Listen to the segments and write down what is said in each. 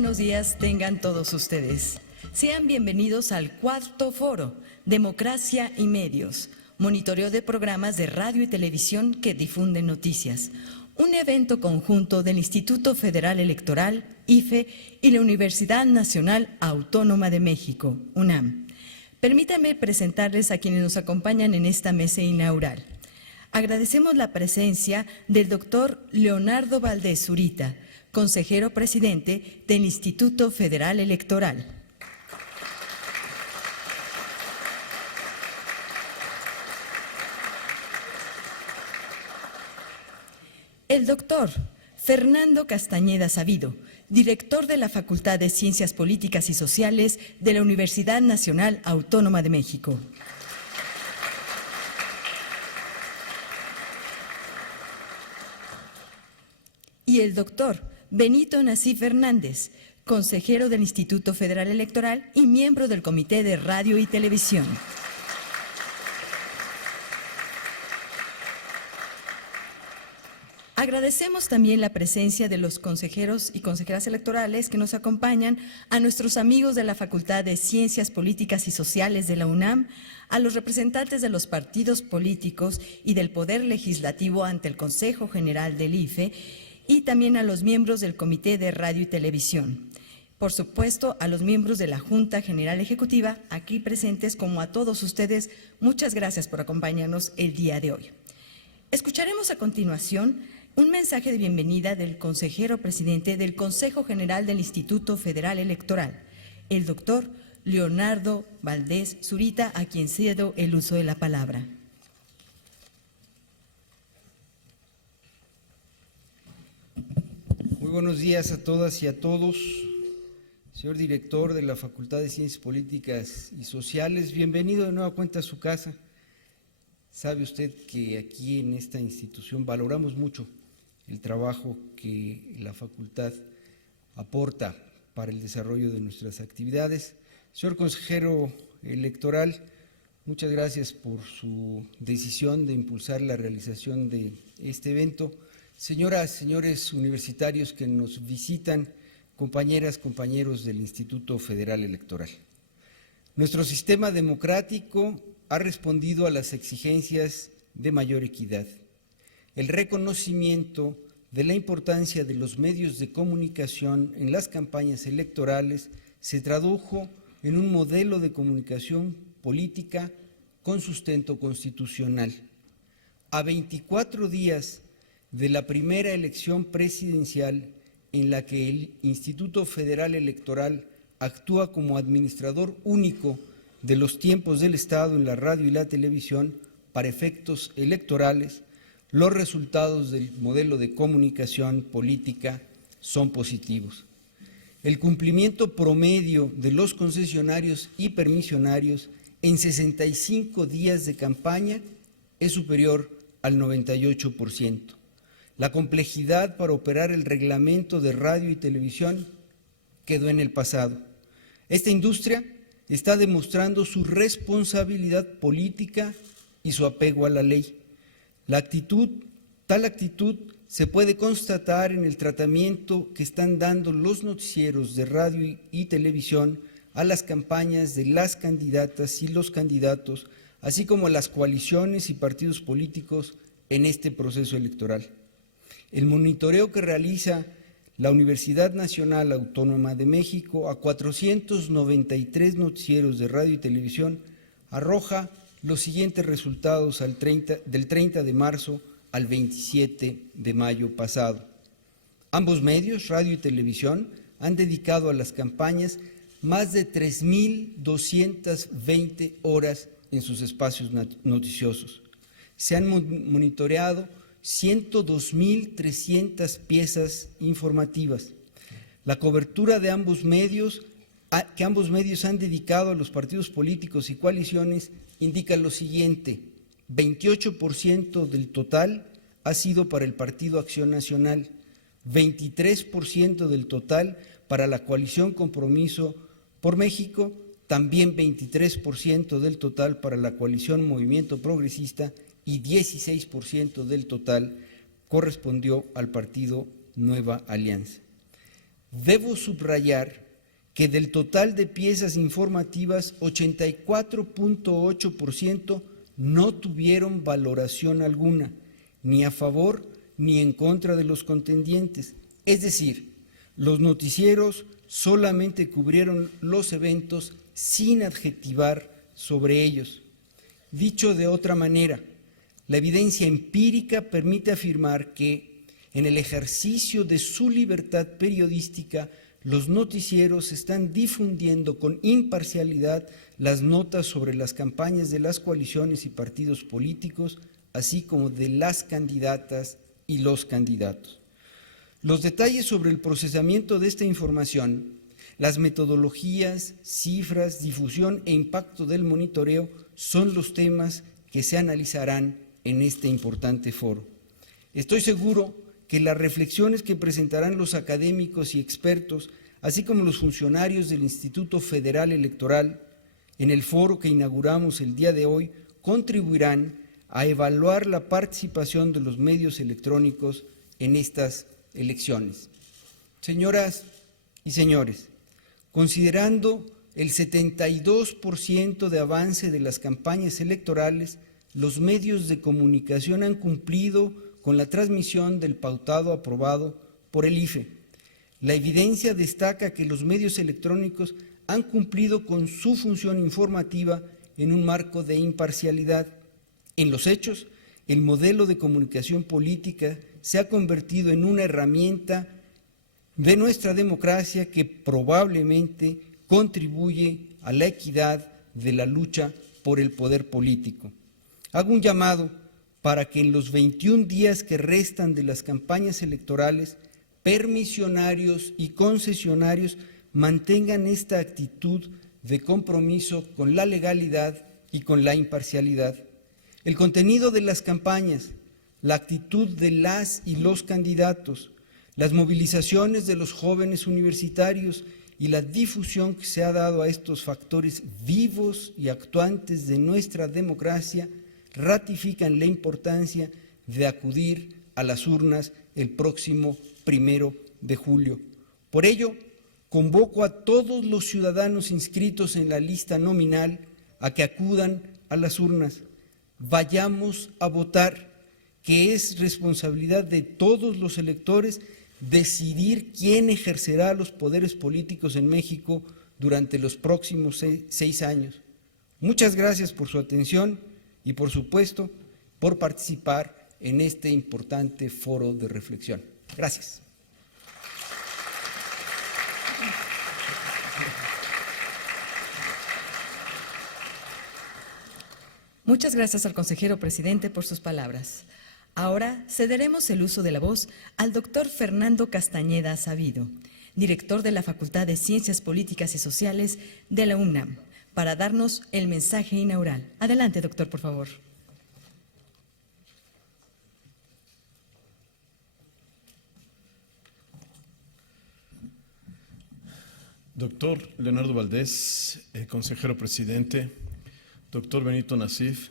buenos días tengan todos ustedes. Sean bienvenidos al cuarto foro, Democracia y Medios, monitoreo de programas de radio y televisión que difunden noticias. Un evento conjunto del Instituto Federal Electoral, IFE, y la Universidad Nacional Autónoma de México, UNAM. Permítanme presentarles a quienes nos acompañan en esta mesa inaugural. Agradecemos la presencia del doctor Leonardo Valdés Zurita, consejero presidente del Instituto Federal Electoral. El doctor Fernando Castañeda Sabido, director de la Facultad de Ciencias Políticas y Sociales de la Universidad Nacional Autónoma de México. Y el doctor Benito Nasif Hernández, consejero del Instituto Federal Electoral y miembro del Comité de Radio y Televisión. Agradecemos también la presencia de los consejeros y consejeras electorales que nos acompañan, a nuestros amigos de la Facultad de Ciencias Políticas y Sociales de la UNAM, a los representantes de los partidos políticos y del Poder Legislativo ante el Consejo General del IFE, y también a los miembros del Comité de Radio y Televisión. Por supuesto, a los miembros de la Junta General Ejecutiva, aquí presentes, como a todos ustedes, muchas gracias por acompañarnos el día de hoy. Escucharemos a continuación un mensaje de bienvenida del consejero presidente del Consejo General del Instituto Federal Electoral, el doctor Leonardo Valdés Zurita, a quien cedo el uso de la palabra. Muy buenos días a todas y a todos. Señor director de la Facultad de Ciencias Políticas y Sociales, bienvenido de nueva cuenta a su casa. Sabe usted que aquí en esta institución valoramos mucho el trabajo que la facultad aporta para el desarrollo de nuestras actividades. Señor consejero electoral, muchas gracias por su decisión de impulsar la realización de este evento. Señoras, señores universitarios que nos visitan, compañeras, compañeros del Instituto Federal Electoral. Nuestro sistema democrático ha respondido a las exigencias de mayor equidad. El reconocimiento de la importancia de los medios de comunicación en las campañas electorales se tradujo en un modelo de comunicación política con sustento constitucional. A 24 días de la primera elección presidencial en la que el Instituto Federal Electoral actúa como administrador único de los tiempos del Estado en la radio y la televisión para efectos electorales, los resultados del modelo de comunicación política son positivos. El cumplimiento promedio de los concesionarios y permisionarios en 65 días de campaña es superior al 98%. La complejidad para operar el reglamento de radio y televisión quedó en el pasado. Esta industria está demostrando su responsabilidad política y su apego a la ley. Tal actitud se puede constatar en el tratamiento que están dando los noticieros de radio y televisión a las campañas de las candidatas y los candidatos, así como a las coaliciones y partidos políticos en este proceso electoral. El monitoreo que realiza la Universidad Nacional Autónoma de México a 493 noticieros de radio y televisión arroja los siguientes resultados del 30 de marzo al 27 de mayo pasado. Ambos medios, radio y televisión, han dedicado a las campañas más de 3.220 horas en sus espacios noticiosos. Se han monitoreado 102.300 piezas informativas. La cobertura de ambos medios que ambos medios han dedicado a los partidos políticos y coaliciones indica lo siguiente: 28% del total ha sido para el Partido Acción Nacional, 23% del total para la coalición Compromiso por México, también 23% del total para la coalición Movimiento Progresista y 16% del total correspondió al partido Nueva Alianza. Debo subrayar que del total de piezas informativas, 84.8% no tuvieron valoración alguna, ni a favor ni en contra de los contendientes. Es decir, los noticieros solamente cubrieron los eventos sin adjetivar sobre ellos. Dicho de otra manera, la evidencia empírica permite afirmar que, en el ejercicio de su libertad periodística, los noticieros están difundiendo con imparcialidad las notas sobre las campañas de las coaliciones y partidos políticos, así como de las candidatas y los candidatos. Los detalles sobre el procesamiento de esta información, las metodologías, cifras, difusión e impacto del monitoreo son los temas que se analizarán en este importante foro. Estoy seguro que las reflexiones que presentarán los académicos y expertos, así como los funcionarios del Instituto Federal Electoral, en el foro que inauguramos el día de hoy, contribuirán a evaluar la participación de los medios electrónicos en estas elecciones. Señoras y señores, considerando el 72% de avance de las campañas electorales, los medios de comunicación han cumplido con la transmisión del pautado aprobado por el IFE. La evidencia destaca que los medios electrónicos han cumplido con su función informativa en un marco de imparcialidad. En los hechos, el modelo de comunicación política se ha convertido en una herramienta de nuestra democracia que probablemente contribuye a la equidad de la lucha por el poder político. Hago un llamado para que en los 21 días que restan de las campañas electorales, permisionarios y concesionarios mantengan esta actitud de compromiso con la legalidad y con la imparcialidad. El contenido de las campañas, la actitud de las y los candidatos, las movilizaciones de los jóvenes universitarios y la difusión que se ha dado a estos factores vivos y actuantes de nuestra democracia ratifican la importancia de acudir a las urnas el próximo 1 de julio. Por ello, convoco a todos los ciudadanos inscritos en la lista nominal a que acudan a las urnas. Vayamos a votar, que es responsabilidad de todos los electores decidir quién ejercerá los poderes políticos en México durante los próximos 6 años. Muchas gracias por su atención y, por supuesto, por participar en este importante foro de reflexión. Gracias. Muchas gracias al consejero presidente por sus palabras. Ahora cederemos el uso de la voz al doctor Fernando Castañeda Sabido, director de la Facultad de Ciencias Políticas y Sociales de la UNAM, para darnos el mensaje inaugural. Adelante, doctor, por favor. Doctor Leonardo Valdés, consejero presidente, doctor Benito Nasif,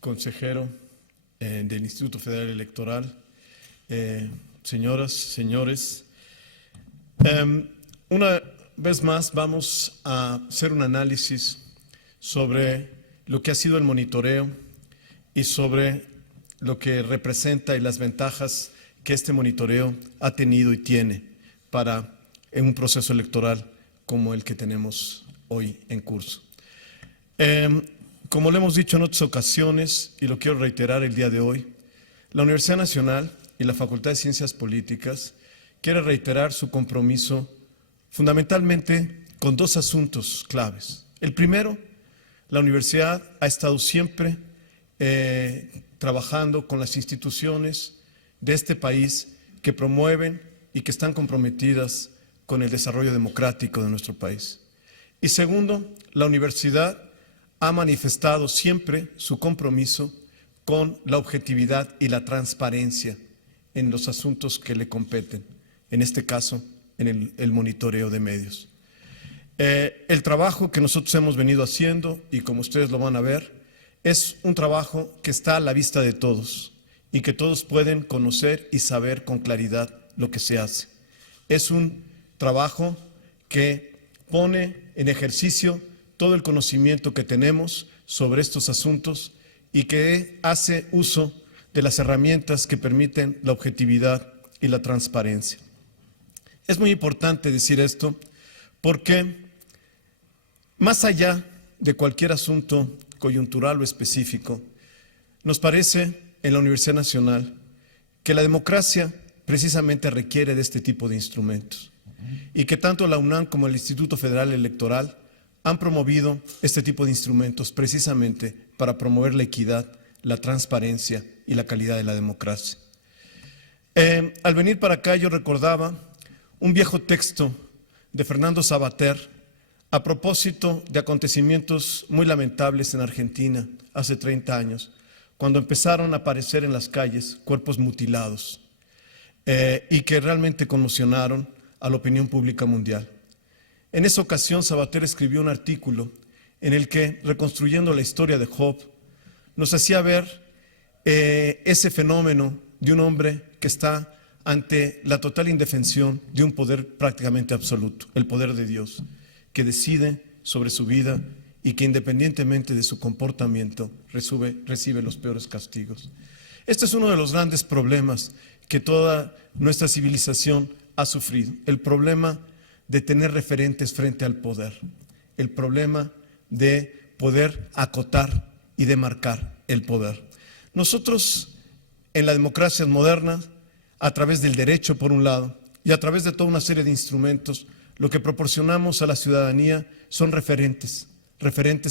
consejero del Instituto Federal Electoral, señoras, señores, una vez más vamos a hacer un análisis sobre lo que ha sido el monitoreo y sobre lo que representa y las ventajas que este monitoreo ha tenido y tiene para un proceso electoral como el que tenemos hoy en curso. Como lo hemos dicho en otras ocasiones, y lo quiero reiterar el día de hoy, la Universidad Nacional y la Facultad de Ciencias Políticas quiere reiterar su compromiso fundamentalmente con 2 asuntos claves. El primero, la universidad ha estado siempre trabajando con las instituciones de este país que promueven y que están comprometidas con el desarrollo democrático de nuestro país. Y segundo, la universidad ha manifestado siempre su compromiso con la objetividad y la transparencia en los asuntos que le competen, en este caso, en el monitoreo de medios. El trabajo que nosotros hemos venido haciendo, y como ustedes lo van a ver, es un trabajo que está a la vista de todos y que todos pueden conocer y saber con claridad lo que se hace. Es un trabajo que pone en ejercicio todo el conocimiento que tenemos sobre estos asuntos y que hace uso de las herramientas que permiten la objetividad y la transparencia. Es muy importante decir esto porque más allá de cualquier asunto coyuntural o específico, nos parece en la Universidad Nacional que la democracia precisamente requiere de este tipo de instrumentos y que tanto la UNAM como el Instituto Federal Electoral han promovido este tipo de instrumentos precisamente para promover la equidad, la transparencia y la calidad de la democracia. Al venir para acá yo recordaba un viejo texto de Fernando Savater a propósito de acontecimientos muy lamentables en Argentina hace 30 años, cuando empezaron a aparecer en las calles cuerpos mutilados y que realmente conmocionaron a la opinión pública mundial. En esa ocasión, Savater escribió un artículo en el que, reconstruyendo la historia de Job, nos hacía ver ese fenómeno de un hombre que está ante la total indefensión de un poder prácticamente absoluto, el poder de Dios, que decide sobre su vida y que independientemente de su comportamiento recibe los peores castigos. Este es uno de los grandes problemas que toda nuestra civilización ha sufrido, el problema de tener referentes frente al poder, el problema de poder acotar y demarcar el poder. Nosotros, en la democracia moderna, a través del derecho por un lado y a través de toda una serie de instrumentos, lo que proporcionamos a la ciudadanía son referentes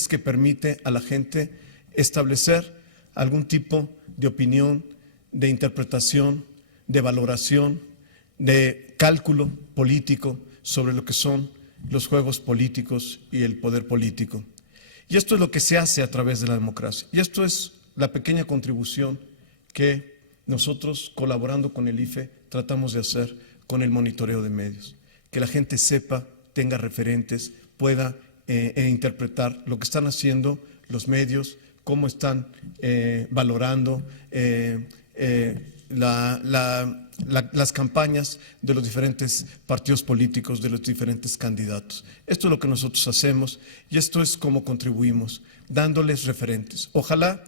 que permite a la gente establecer algún tipo de opinión, de interpretación, de valoración, de cálculo político sobre lo que son los juegos políticos y el poder político. Y esto es lo que se hace a través de la democracia. Y esto es la pequeña contribución que nosotros, colaborando con el IFE, tratamos de hacer con el monitoreo de medios. Que la gente sepa, tenga referentes, pueda interpretar lo que están haciendo los medios, cómo están valorando las campañas de los diferentes partidos políticos, de los diferentes candidatos. Esto es lo que nosotros hacemos y esto es cómo contribuimos, dándoles referentes. Ojalá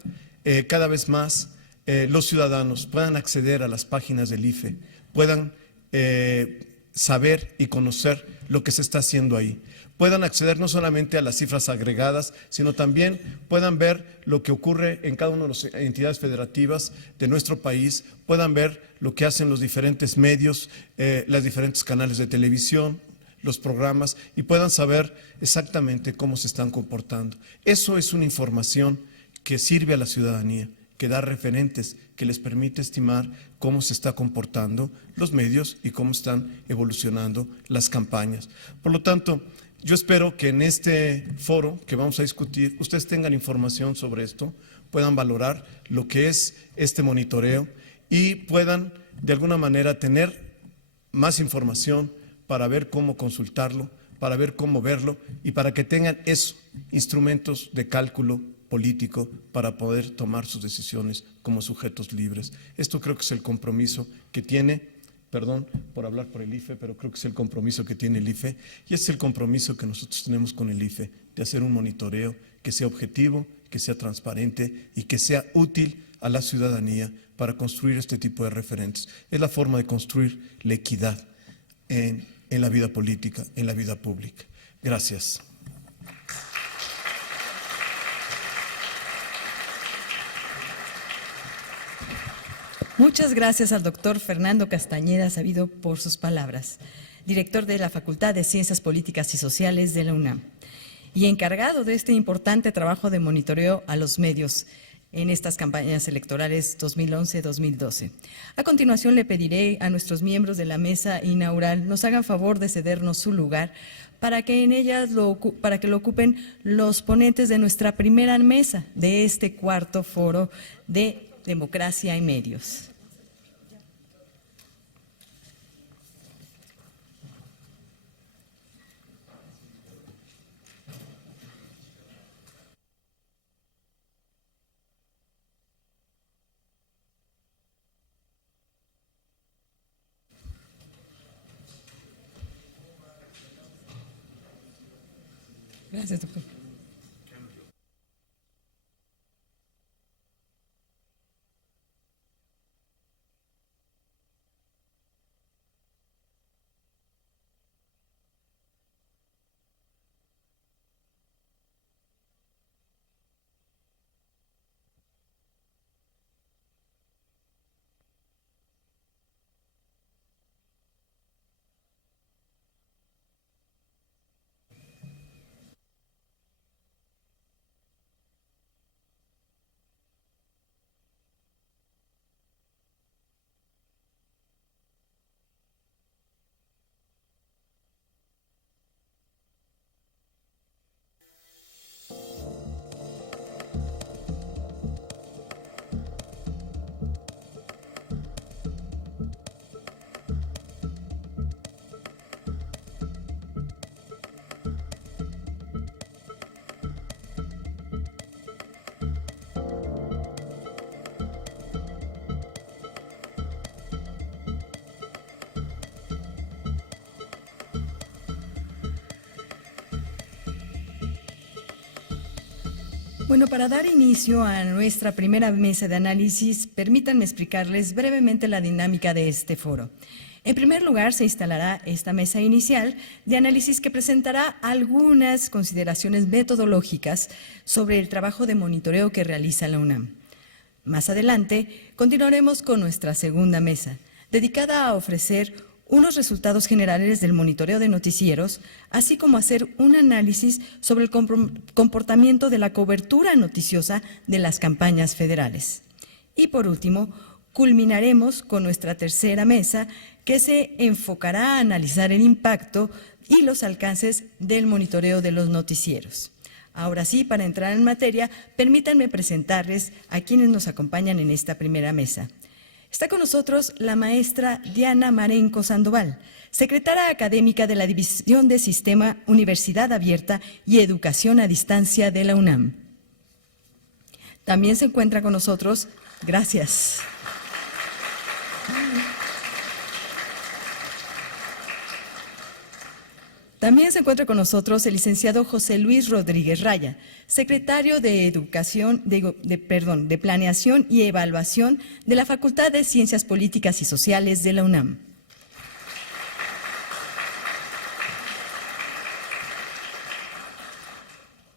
cada vez más los ciudadanos puedan acceder a las páginas del IFE, puedan saber y conocer lo que se está haciendo ahí. Puedan acceder no solamente a las cifras agregadas, sino también puedan ver lo que ocurre en cada una de las entidades federativas de nuestro país, puedan ver lo que hacen los diferentes medios, los diferentes canales de televisión, los programas, y puedan saber exactamente cómo se están comportando. Eso es una información que sirve a la ciudadanía, que da referentes, que les permite estimar cómo se está comportando los medios y cómo están evolucionando las campañas. Por lo tanto, yo espero que en este foro que vamos a discutir, ustedes tengan información sobre esto, puedan valorar lo que es este monitoreo y puedan de alguna manera tener más información para ver cómo consultarlo, para ver cómo verlo y para que tengan esos instrumentos de cálculo político para poder tomar sus decisiones como sujetos libres. Esto creo que es el compromiso que tiene. Perdón por hablar por el IFE, pero creo que es el compromiso que tiene el IFE y es el compromiso que nosotros tenemos con el IFE de hacer un monitoreo que sea objetivo, que sea transparente y que sea útil a la ciudadanía para construir este tipo de referentes. Es la forma de construir la equidad en la vida política, en la vida pública. Gracias. Muchas gracias al doctor Fernando Castañeda Sabido por sus palabras, director de la Facultad de Ciencias Políticas y Sociales de la UNAM y encargado de este importante trabajo de monitoreo a los medios en estas campañas electorales 2011-2012. A continuación le pediré a nuestros miembros de la mesa inaugural nos hagan favor de cedernos su lugar para que en ellas lo ocupen los ponentes de nuestra primera mesa de este cuarto foro de Democracia y Medios. Gracias, doctor. Bueno, para dar inicio a nuestra primera mesa de análisis, permítanme explicarles brevemente la dinámica de este foro. En primer lugar, se instalará esta mesa inicial de análisis que presentará algunas consideraciones metodológicas sobre el trabajo de monitoreo que realiza la UNAM. Más adelante, continuaremos con nuestra segunda mesa, dedicada a ofrecer unos resultados generales del monitoreo de noticieros, así como hacer un análisis sobre el comportamiento de la cobertura noticiosa de las campañas federales. Y por último, culminaremos con nuestra tercera mesa, que se enfocará a analizar el impacto y los alcances del monitoreo de los noticieros. Ahora sí, para entrar en materia, permítanme presentarles a quienes nos acompañan en esta primera mesa. Está con nosotros la maestra Diana Marenco Sandoval, secretaria académica de la División de Sistema Universidad Abierta y Educación a Distancia de la UNAM. También se encuentra con nosotros, gracias. También se encuentra con nosotros el licenciado José Luis Rodríguez Raya, secretario de de Planeación y Evaluación de la Facultad de Ciencias Políticas y Sociales de la UNAM.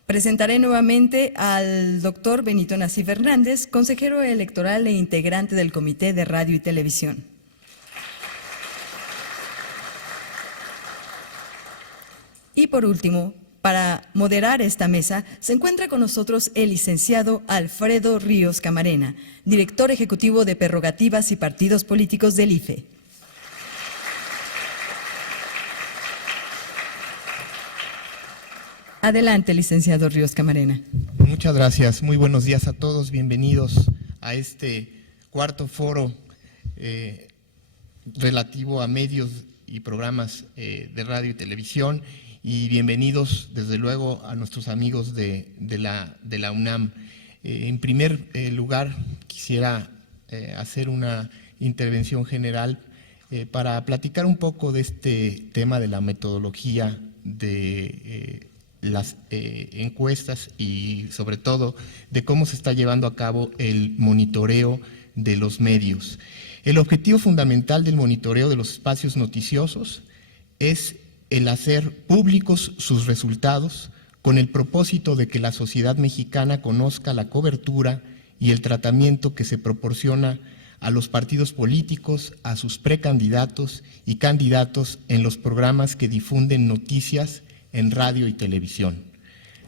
Presentaré nuevamente al doctor Benito Nasif Hernández, consejero electoral e integrante del Comité de Radio y Televisión. Y por último, para moderar esta mesa, se encuentra con nosotros el licenciado Alfredo Ríos Camarena, director ejecutivo de Prerrogativas y Partidos Políticos del IFE. Adelante, licenciado Ríos Camarena. Muchas gracias. Muy buenos días a todos. Bienvenidos a este cuarto foro relativo a medios y programas de radio y televisión. Y bienvenidos, desde luego, a nuestros amigos de la UNAM. En primer lugar, quisiera hacer una intervención general para platicar un poco de este tema de la metodología de las encuestas y, sobre todo, de cómo se está llevando a cabo el monitoreo de los medios. El objetivo fundamental del monitoreo de los espacios noticiosos es el hacer públicos sus resultados con el propósito de que la sociedad mexicana conozca la cobertura y el tratamiento que se proporciona a los partidos políticos, a sus precandidatos y candidatos en los programas que difunden noticias en radio y televisión.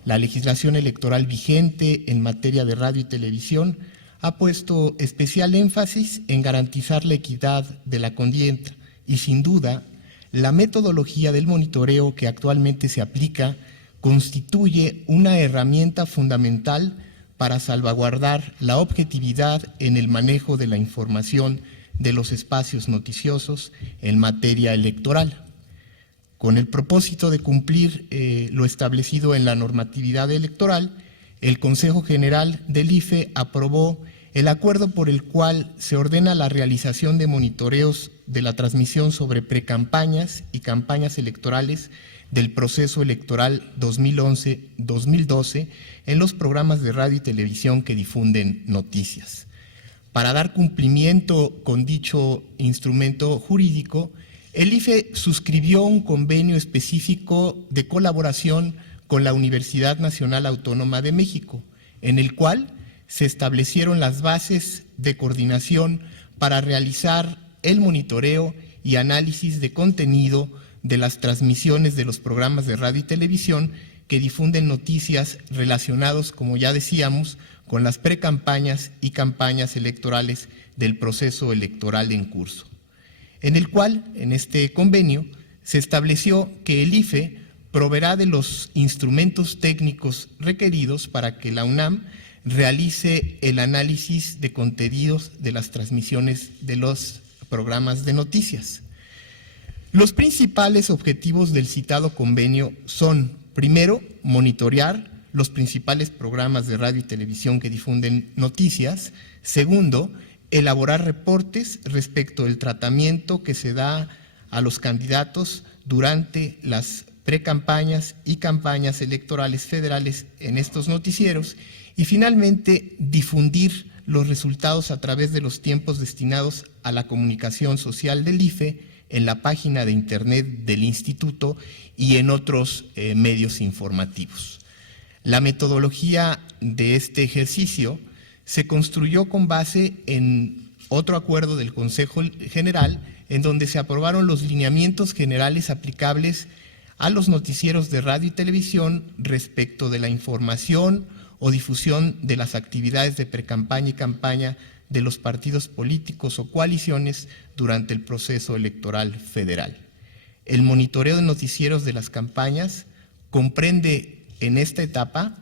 La legislación electoral vigente en materia de radio y televisión ha puesto especial énfasis en garantizar la equidad de la contienda y, sin duda, la metodología del monitoreo que actualmente se aplica constituye una herramienta fundamental para salvaguardar la objetividad en el manejo de la información de los espacios noticiosos en materia electoral. Con el propósito de cumplir lo establecido en la normatividad electoral, el Consejo General del IFE aprobó el acuerdo por el cual se ordena la realización de monitoreos de la transmisión sobre precampañas y campañas electorales del proceso electoral 2011-2012 en los programas de radio y televisión que difunden noticias. Para dar cumplimiento con dicho instrumento jurídico, el IFE suscribió un convenio específico de colaboración con la Universidad Nacional Autónoma de México, en el cual se establecieron las bases de coordinación para realizar el monitoreo y análisis de contenido de las transmisiones de los programas de radio y televisión que difunden noticias relacionados, como ya decíamos, con las precampañas y campañas electorales del proceso electoral en curso, en el cual, en este convenio, se estableció que el IFE proveerá de los instrumentos técnicos requeridos para que la UNAM realice el análisis de contenidos de las transmisiones de los programas de noticias. Los principales objetivos del citado convenio son, primero, monitorear los principales programas de radio y televisión que difunden noticias. Segundo, elaborar reportes respecto del tratamiento que se da a los candidatos durante las precampañas y campañas electorales federales en estos noticieros. Y finalmente, difundir los resultados a través de los tiempos destinados a la comunicación social del IFE en la página de internet del instituto y en otros medios informativos. La metodología de este ejercicio se construyó con base en otro acuerdo del Consejo General, en donde se aprobaron los lineamientos generales aplicables a los noticieros de radio y televisión respecto de la información o difusión de las actividades de precampaña y campaña de los partidos políticos o coaliciones durante el proceso electoral federal. El monitoreo de noticieros de las campañas comprende en esta etapa,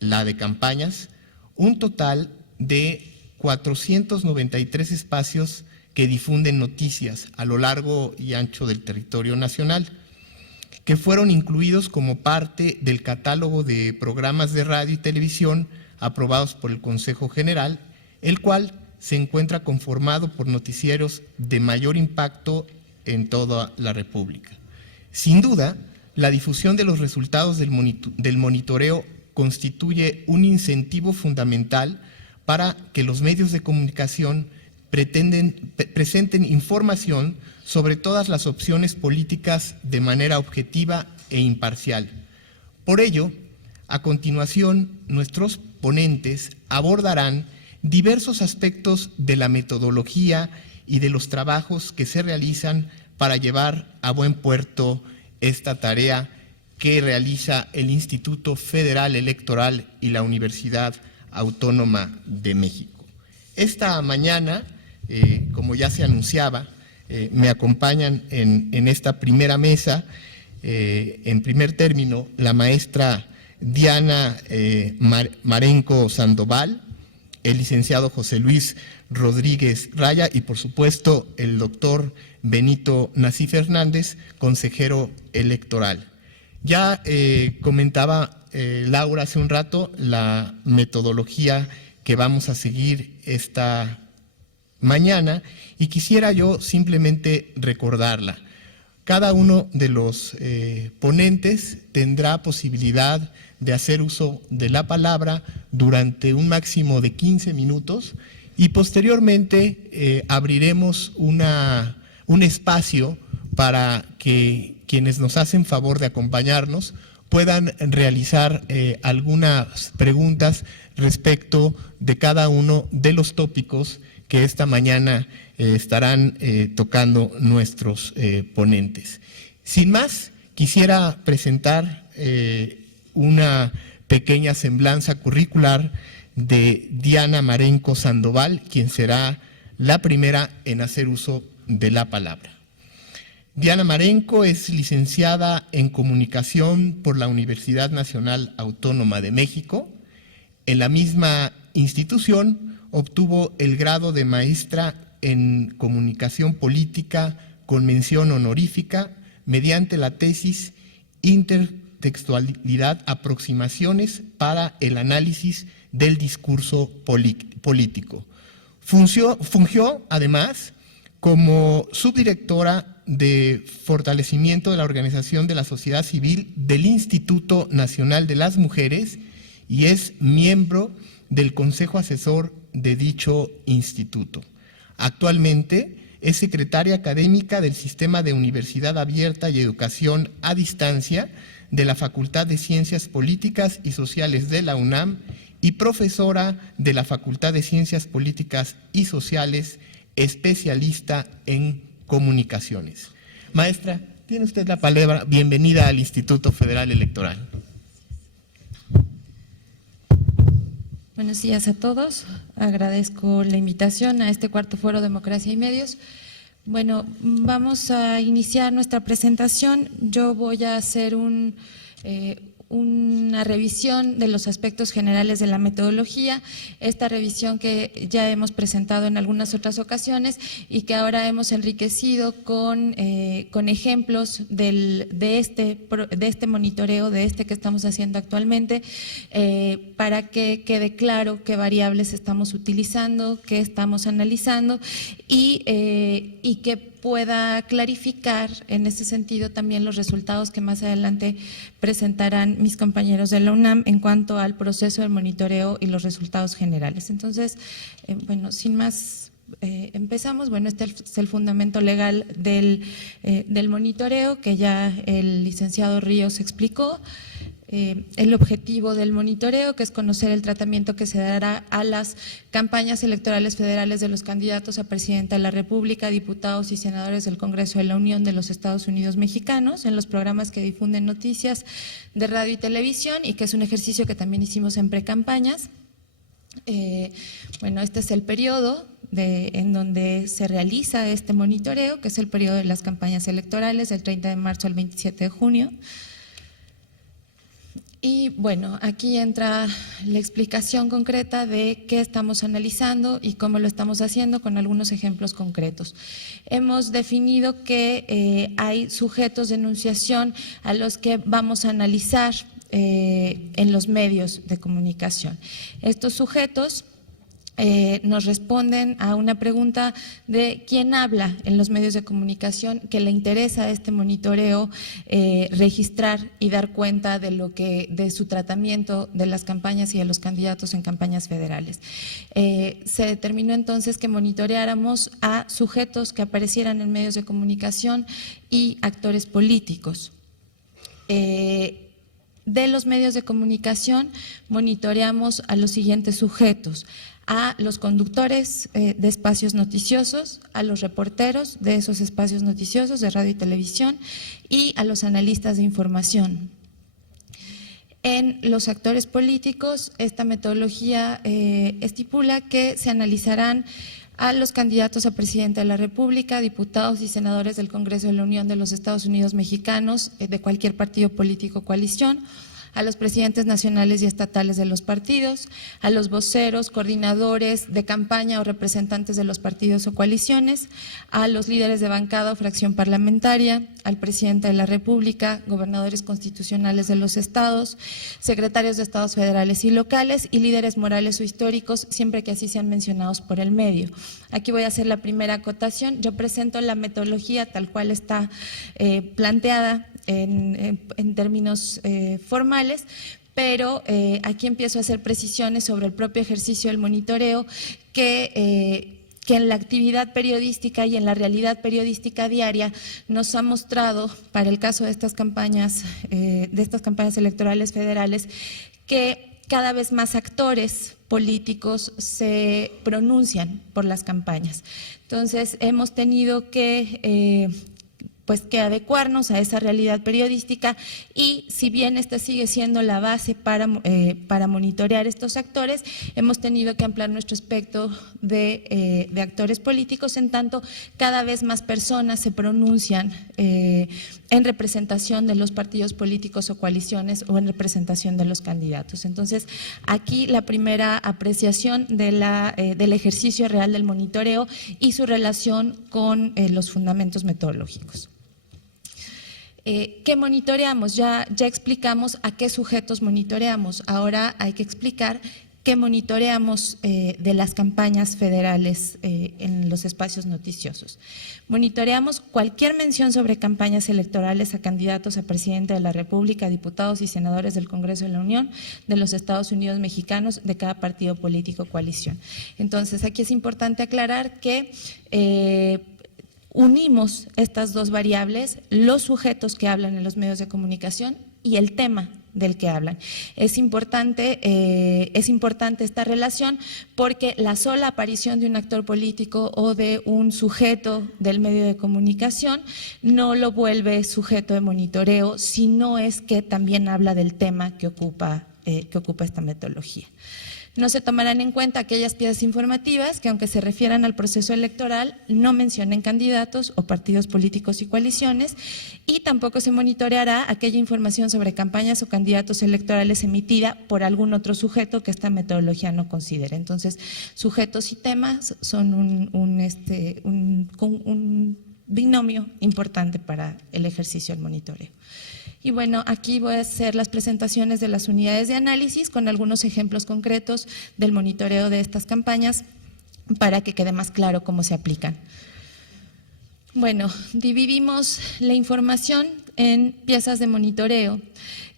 la de campañas, un total de 493 espacios que difunden noticias a lo largo y ancho del territorio nacional, que fueron incluidos como parte del catálogo de programas de radio y televisión aprobados por el Consejo General, el cual se encuentra conformado por noticieros de mayor impacto en toda la República. Sin duda, la difusión de los resultados del monitoreo constituye un incentivo fundamental para que los medios de comunicación presenten información sobre todas las opciones políticas de manera objetiva e imparcial. Por ello, a continuación, nuestros ponentes abordarán diversos aspectos de la metodología y de los trabajos que se realizan para llevar a buen puerto esta tarea que realiza el Instituto Federal Electoral y la Universidad Autónoma de México. Esta mañana, como ya se anunciaba, me acompañan en esta primera mesa, en primer término, la maestra Diana Marenco Sandoval, el licenciado José Luis Rodríguez Raya y, por supuesto, el doctor Benito Nací Fernández, consejero electoral. Ya comentaba Laura hace un rato la metodología que vamos a seguir esta mañana y quisiera yo simplemente recordarla. Cada uno de los ponentes tendrá posibilidad de hacer uso de la palabra durante un máximo de 15 minutos y posteriormente abriremos un espacio para que quienes nos hacen favor de acompañarnos puedan realizar algunas preguntas respecto de cada uno de los tópicos que esta mañana estarán tocando nuestros ponentes. Sin más, quisiera presentar una pequeña semblanza curricular de Diana Marenco Sandoval, quien será la primera en hacer uso de la palabra. Diana Marenco es licenciada en Comunicación por la Universidad Nacional Autónoma de México. En la misma institución obtuvo el grado de maestra en Comunicación Política con mención honorífica mediante la tesis Intertextualidad, aproximaciones para el análisis del discurso político. Fungió además como subdirectora de fortalecimiento de la organización de la sociedad civil del Instituto Nacional de las Mujeres y es miembro del Consejo Asesor de dicho instituto. Actualmente es secretaria académica del Sistema de Universidad Abierta y Educación a Distancia de la Facultad de Ciencias Políticas y Sociales de la UNAM y profesora de la Facultad de Ciencias Políticas y Sociales, especialista en comunicaciones. Maestra, tiene usted la palabra. Bienvenida al Instituto Federal Electoral. Buenos días a todos. Agradezco la invitación a este cuarto foro Democracia y Medios. Bueno, vamos a iniciar nuestra presentación. Yo voy a hacer una revisión de los aspectos generales de la metodología, esta revisión que ya hemos presentado en algunas otras ocasiones y que ahora hemos enriquecido con ejemplos de este monitoreo, de este que estamos haciendo actualmente, para que quede claro qué variables estamos utilizando, qué estamos analizando y que pueda clarificar en ese sentido también los resultados que más adelante presentarán mis compañeros de la UNAM en cuanto al proceso del monitoreo y los resultados generales. Entonces, bueno, sin más, empezamos. Bueno, este es el fundamento legal del monitoreo que ya el licenciado Ríos explicó. El objetivo del monitoreo, que es conocer el tratamiento que se dará a las campañas electorales federales de los candidatos a presidenta de la República, diputados y senadores del Congreso de la Unión de los Estados Unidos Mexicanos, en los programas que difunden noticias de radio y televisión, y que es un ejercicio que también hicimos en precampañas. Bueno, este es el periodo en donde se realiza este monitoreo, que es el periodo de las campañas electorales, del 30 de marzo al 27 de junio. Y bueno, aquí entra la explicación concreta de qué estamos analizando y cómo lo estamos haciendo con algunos ejemplos concretos. Hemos definido que hay sujetos de enunciación a los que vamos a analizar en los medios de comunicación. Estos sujetos nos responden a una pregunta de quién habla en los medios de comunicación que le interesa a este monitoreo registrar y dar cuenta de su tratamiento de las campañas y de los candidatos en campañas federales. Se determinó entonces que monitoreáramos a sujetos que aparecieran en medios de comunicación y actores políticos. De los medios de comunicación monitoreamos a los siguientes sujetos: a los conductores de espacios noticiosos, a los reporteros de esos espacios noticiosos de radio y televisión y a los analistas de información. En los actores políticos, esta metodología estipula que se analizarán a los candidatos a presidente de la República, diputados y senadores del Congreso de la Unión de los Estados Unidos Mexicanos, de cualquier partido político o coalición, a los presidentes nacionales y estatales de los partidos, a los voceros, coordinadores de campaña o representantes de los partidos o coaliciones, a los líderes de bancada o fracción parlamentaria, al presidente de la República, gobernadores constitucionales de los estados, secretarios de estados federales y locales y líderes morales o históricos, siempre que así sean mencionados por el medio. Aquí voy a hacer la primera acotación. Yo presento la metodología tal cual está planteada en términos formales, pero aquí empiezo a hacer precisiones sobre el propio ejercicio del monitoreo que en la actividad periodística y en la realidad periodística diaria nos ha mostrado, para el caso de estas campañas electorales federales, que cada vez más actores políticos se pronuncian por las campañas. Entonces, hemos tenido que adecuarnos a esa realidad periodística y si bien esta sigue siendo la base para monitorear estos actores, hemos tenido que ampliar nuestro espectro de actores políticos, en tanto cada vez más personas se pronuncian en representación de los partidos políticos o coaliciones o en representación de los candidatos. Entonces, aquí la primera apreciación del ejercicio real del monitoreo y su relación con los fundamentos metodológicos. ¿Qué monitoreamos? Ya explicamos a qué sujetos monitoreamos. Ahora hay que explicar que monitoreamos de las campañas federales en los espacios noticiosos. Monitoreamos cualquier mención sobre campañas electorales a candidatos a presidente de la República, diputados y senadores del Congreso de la Unión, de los Estados Unidos mexicanos, de cada partido político o coalición. Entonces, aquí es importante aclarar que unimos estas dos variables, los sujetos que hablan en los medios de comunicación y el tema del que hablan. Es importante esta relación porque la sola aparición de un actor político o de un sujeto del medio de comunicación no lo vuelve sujeto de monitoreo, sino es que también habla del tema que ocupa esta metodología. No se tomarán en cuenta aquellas piezas informativas que, aunque se refieran al proceso electoral, no mencionen candidatos o partidos políticos y coaliciones, y tampoco se monitoreará aquella información sobre campañas o candidatos electorales emitida por algún otro sujeto que esta metodología no considere. Entonces, sujetos y temas son un binomio importante para el ejercicio del monitoreo. Y bueno, aquí voy a hacer las presentaciones de las unidades de análisis con algunos ejemplos concretos del monitoreo de estas campañas para que quede más claro cómo se aplican. Bueno, dividimos la información en piezas de monitoreo,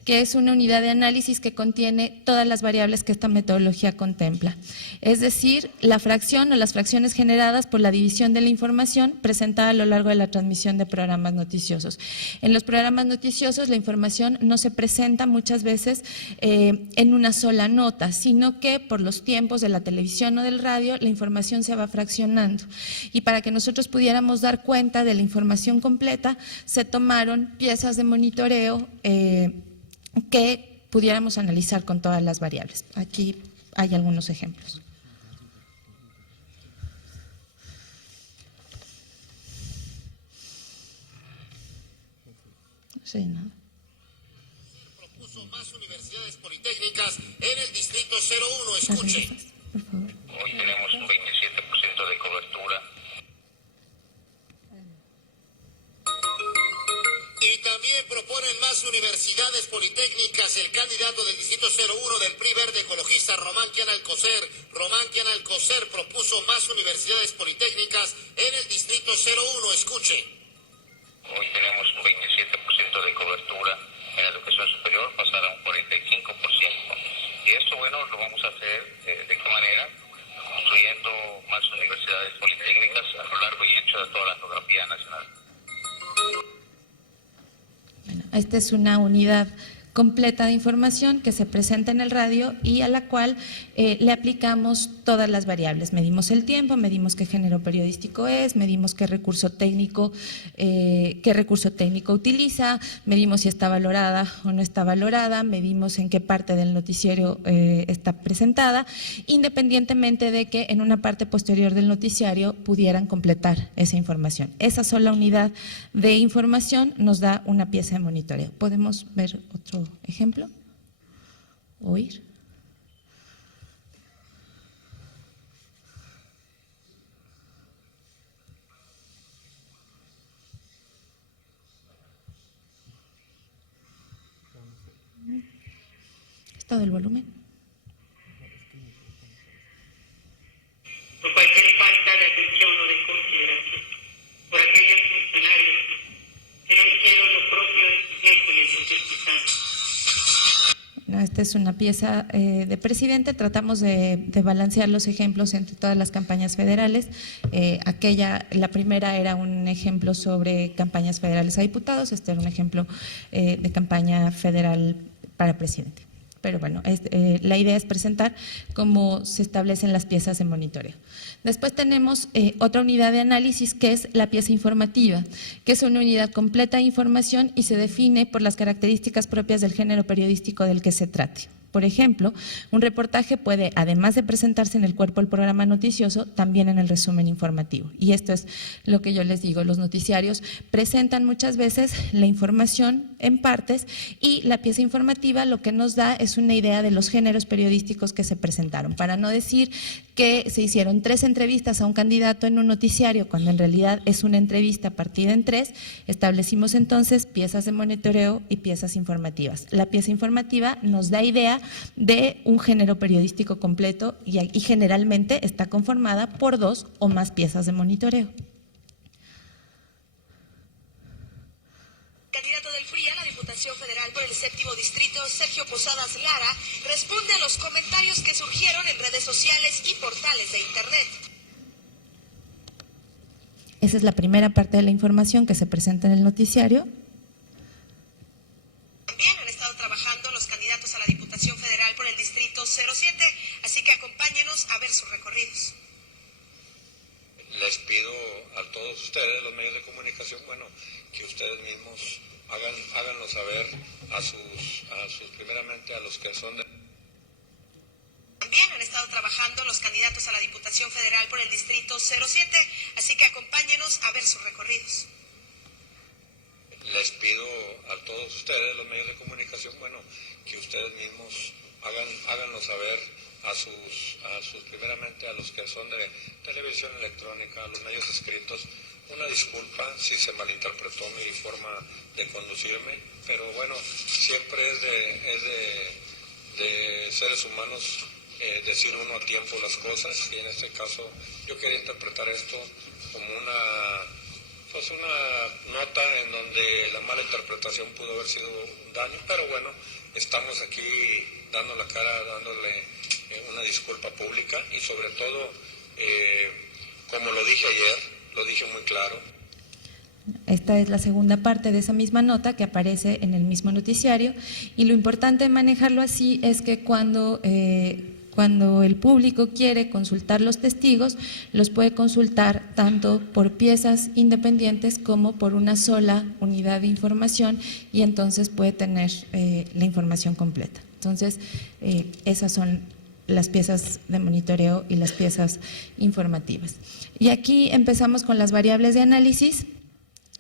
que es una unidad de análisis que contiene todas las variables que esta metodología contempla. Es decir, la fracción o las fracciones generadas por la división de la información presentada a lo largo de la transmisión de programas noticiosos. En los programas noticiosos la información no se presenta muchas veces en una sola nota, sino que por los tiempos de la televisión o del radio la información se va fraccionando. Y para que nosotros pudiéramos dar cuenta de la información completa, se tomaron piezas de monitoreo que pudiéramos analizar con todas las variables. Aquí hay algunos ejemplos. Sí, ¿no? Propuso más universidades politécnicas en el distrito 01. Escuche. Por favor. Hoy tenemos un 27% de cobertura. Y también proponen más universidades politécnicas. El candidato del distrito 01 del PRI Verde Ecologista, Román Quiana Alcocer, propuso más universidades politécnicas en el distrito 01. Escuche. Hoy tenemos un 27% de cobertura en la educación superior, pasar a un 45%. Y esto, bueno, lo vamos a hacer de qué manera, construyendo más universidades politécnicas a lo largo y ancho de toda la geografía nacional. Bueno, esta es una unidad completa de información que se presenta en el radio y a la cual le aplicamos todas las variables. Medimos el tiempo, medimos qué género periodístico es, medimos qué recurso técnico utiliza, medimos si está valorada o no está valorada, medimos en qué parte del noticiario está presentada, independientemente de que en una parte posterior del noticiario pudieran completar esa información. Esa sola unidad de información nos da una pieza de monitoreo. ¿Podemos ver otro ejemplo? ¿Oír? ¿Está del volumen? Por cualquier falta de atención o de consideración por aquellos funcionarios que no hicieron lo propio en su tiempo y en sus circunstancias. Bueno, esta es una pieza de presidente. Tratamos de balancear los ejemplos entre todas las campañas federales. La primera era un ejemplo sobre campañas federales a diputados, este era un ejemplo de campaña federal para presidente. Pero bueno, la idea es presentar cómo se establecen las piezas de monitoreo. Después tenemos otra unidad de análisis que es la pieza informativa, que es una unidad completa de información y se define por las características propias del género periodístico del que se trate. Por ejemplo, un reportaje puede, además de presentarse en el cuerpo del programa noticioso, también en el resumen informativo. Y esto es lo que yo les digo, los noticiarios presentan muchas veces la información en partes y la pieza informativa lo que nos da es una idea de los géneros periodísticos que se presentaron. Para no decir que se hicieron 3 entrevistas a un candidato en un noticiario, cuando en realidad es una entrevista partida en 3, establecimos entonces piezas de monitoreo y piezas informativas. La pieza informativa nos da idea necesaria de un género periodístico completo y generalmente está conformada por 2 o más piezas de monitoreo. Candidato del PRI a la Diputación Federal por el 7º Distrito, Sergio Posadas Lara, responde a los comentarios que surgieron en redes sociales y portales de Internet. Esa es la primera parte de la información que se presenta en el noticiario. También han estado trabajando los candidatos a la Diputación Federal por el Distrito 07, así que acompáñenos a ver sus recorridos. Les pido a todos ustedes, los medios de comunicación, que ustedes mismos háganlo saber a sus primeramente a los que son de... También han estado trabajando los candidatos a la Diputación Federal por el Distrito 07, así que acompáñenos a ver sus recorridos. Les pido a todos ustedes, los medios de comunicación, que ustedes mismos háganlo saber a sus primeramente a los que son de televisión electrónica, a los medios escritos. Una disculpa si se malinterpretó mi forma de conducirme, pero siempre es de seres humanos decir uno a tiempo las cosas, y en este caso yo quería interpretar esto como una nota en donde la mala interpretación pudo haber sido un daño, pero estamos aquí dando la cara, dándole una disculpa pública y sobre todo, como lo dije ayer, lo dije muy claro. Esta es la segunda parte de esa misma nota que aparece en el mismo noticiario, y lo importante de manejarlo así es que cuando el público quiere consultar los testigos, los puede consultar tanto por piezas independientes como por una sola unidad de información, y entonces puede tener la información completa. Entonces, esas son las piezas de monitoreo y las piezas informativas. Y aquí empezamos con las variables de análisis,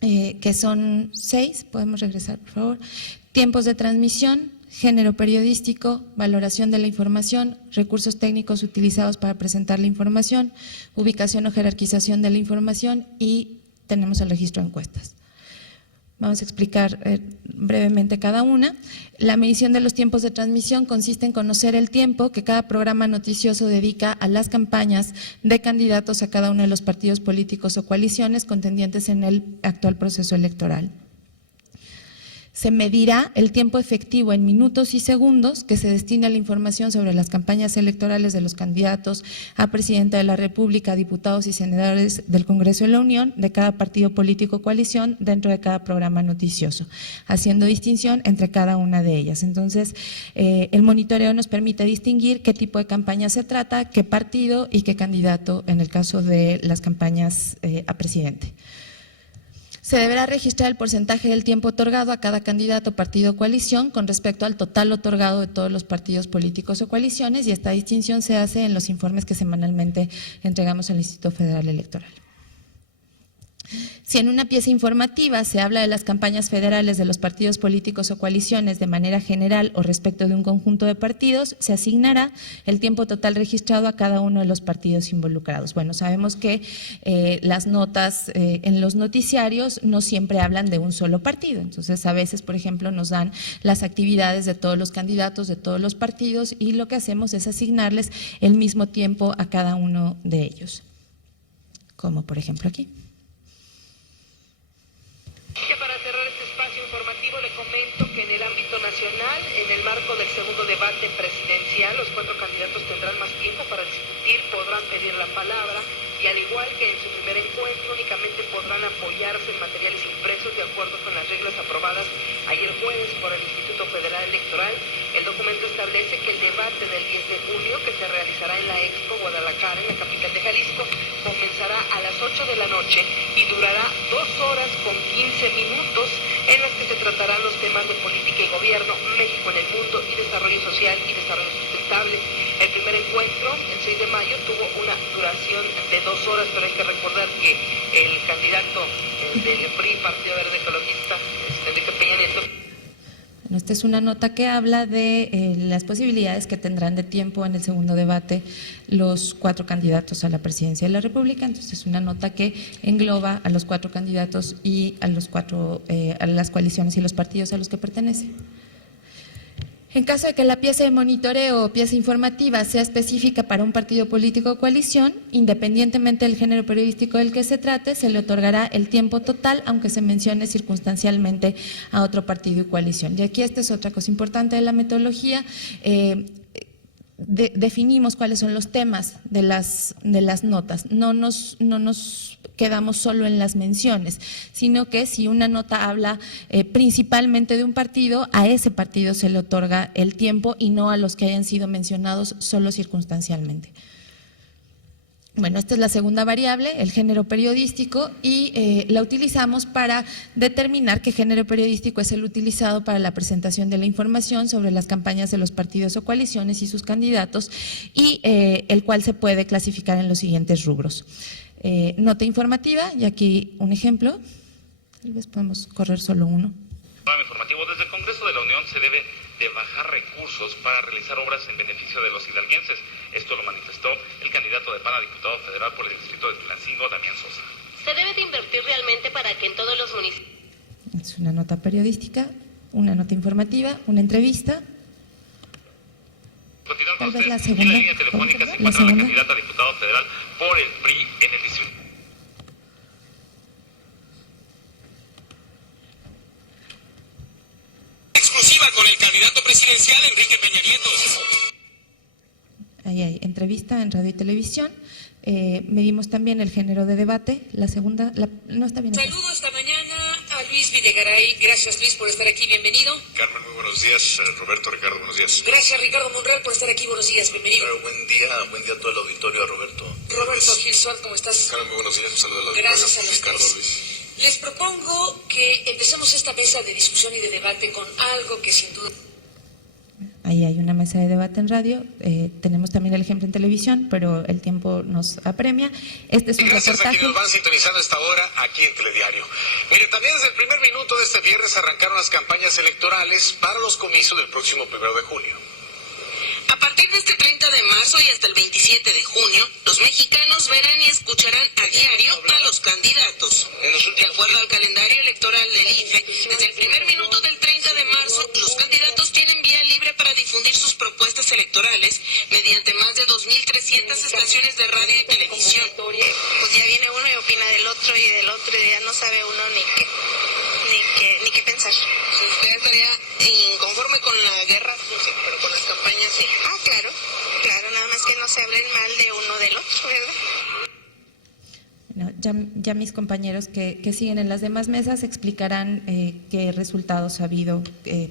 que son 6, podemos regresar por favor. Tiempos de transmisión, género periodístico, valoración de la información, recursos técnicos utilizados para presentar la información, ubicación o jerarquización de la información, y tenemos el registro de encuestas. Vamos a explicar brevemente cada una. La medición de los tiempos de transmisión consiste en conocer el tiempo que cada programa noticioso dedica a las campañas de candidatos a cada uno de los partidos políticos o coaliciones contendientes en el actual proceso electoral. Se medirá el tiempo efectivo en minutos y segundos que se destina a la información sobre las campañas electorales de los candidatos a presidente de la República, diputados y senadores del Congreso de la Unión de cada partido político o coalición dentro de cada programa noticioso, haciendo distinción entre cada una de ellas. Entonces, el monitoreo nos permite distinguir qué tipo de campaña se trata, qué partido y qué candidato en el caso de las campañas a presidente. Se deberá registrar el porcentaje del tiempo otorgado a cada candidato, partido o coalición con respecto al total otorgado de todos los partidos políticos o coaliciones, y esta distinción se hace en los informes que semanalmente entregamos al Instituto Federal Electoral. Si en una pieza informativa se habla de las campañas federales de los partidos políticos o coaliciones de manera general o respecto de un conjunto de partidos, se asignará el tiempo total registrado a cada uno de los partidos involucrados. Bueno, sabemos que las notas en los noticiarios no siempre hablan de un solo partido, entonces a veces, por ejemplo, nos dan las actividades de todos los candidatos de todos los partidos, y lo que hacemos es asignarles el mismo tiempo a cada uno de ellos, como por ejemplo aquí. Que para cerrar este espacio informativo le comento que en el ámbito nacional, en el marco del segundo debate presidencial, los 4 candidatos tendrán más tiempo para discutir, podrán pedir la palabra y al igual que en su primer encuentro únicamente podrán apoyarse en materiales impresos de acuerdo con las reglas aprobadas ayer jueves por el Instituto Federal Electoral. El documento establece que el debate del 10 de junio, que se realizará en la Expo Guadalajara, en la capital de Jalisco, comenzará a las 8 de la noche y durará 2 horas con 15 minutos, en las que se tratarán los temas de política y gobierno, México en el mundo y desarrollo social y desarrollo sustentable. El primer encuentro, el 6 de mayo, tuvo una duración de 2 horas, pero hay que recordar que el candidato del PRI, Partido Verde Ecologista, Enrique Peña Nieto. Esta es una nota que habla de las posibilidades que tendrán de tiempo en el segundo debate los 4 candidatos a la presidencia de la República. Entonces es una nota que engloba a los 4 candidatos y a las coaliciones y los partidos a los que pertenecen. En caso de que la pieza de monitoreo o pieza informativa sea específica para un partido político o coalición, independientemente del género periodístico del que se trate, se le otorgará el tiempo total, aunque se mencione circunstancialmente a otro partido y coalición. Y aquí esta es otra cosa importante de la metodología. Definimos cuáles son los temas de las notas. No nos quedamos solo en las menciones, sino que si una nota habla principalmente de un partido, a ese partido se le otorga el tiempo y no a los que hayan sido mencionados solo circunstancialmente. Bueno, esta es la segunda variable, el género periodístico, y la utilizamos para determinar qué género periodístico es el utilizado para la presentación de la información sobre las campañas de los partidos o coaliciones y sus candidatos, y el cual se puede clasificar en los siguientes rubros. Nota informativa, y aquí un ejemplo, tal vez podemos correr solo uno. Informativo. Desde el Congreso de la Unión se debe de bajar recursos para realizar obras en beneficio de los hidalguenses. Esto lo manifestó el candidato de PAN a diputado federal por el distrito de Tulancingo, Damián Sosa. Se debe de invertir realmente para que en todos los municipios. Es una nota periodística, una nota informativa, una entrevista. Tal vez la segunda. En la línea telefónica se encuentra la candidata a diputado federal por el PRI en el distrito. Exclusiva con el candidato presidencial Enrique Peña Nieto. Ahí hay entrevista en radio y televisión. Medimos también el género de debate. La segunda, no está bien. Saludo esta mañana a Luis Videgaray. Gracias, Luis, por estar aquí. Bienvenido. Carmen, muy buenos días. Roberto, Ricardo, buenos días. Gracias, Ricardo Monreal, por estar aquí. Buenos días, bienvenido. Buen día a todo el auditorio, a Roberto. Roberto Gilson, ¿cómo estás? Carmen, muy buenos días. Un saludo al auditorio. Gracias a los Ricardo, tres. Luis. Les propongo que empecemos esta mesa de discusión y de debate con algo que sin duda... Ahí hay una mesa de debate en radio, tenemos también el ejemplo en televisión, pero el tiempo nos apremia. Este es un Gracias reportaje. a quienes van sintonizando a esta hora aquí en Telediario. Mire, también desde el primer minuto de este viernes arrancaron las campañas electorales para los comicios del próximo 1 de julio. A partir de este 30 de marzo y hasta el 27 de junio, los mexicanos verán y escucharán a diario a los candidatos. De acuerdo al calendario electoral del IFE, desde el primer minuto del 30 de marzo, los candidatos tienen vía libre para difundir sus propuestas electorales mediante más de 2.300 estaciones de radio y televisión. Pues ya viene uno y opina del otro y ya no sabe uno ni qué pensar. Si usted estaría inconforme con la guerra, no sé, pero con las campañas sí. Ah, claro, nada más que no se hablen mal de uno del otro, ¿verdad? Bueno, ya mis compañeros que siguen en las demás mesas explicarán qué resultados ha habido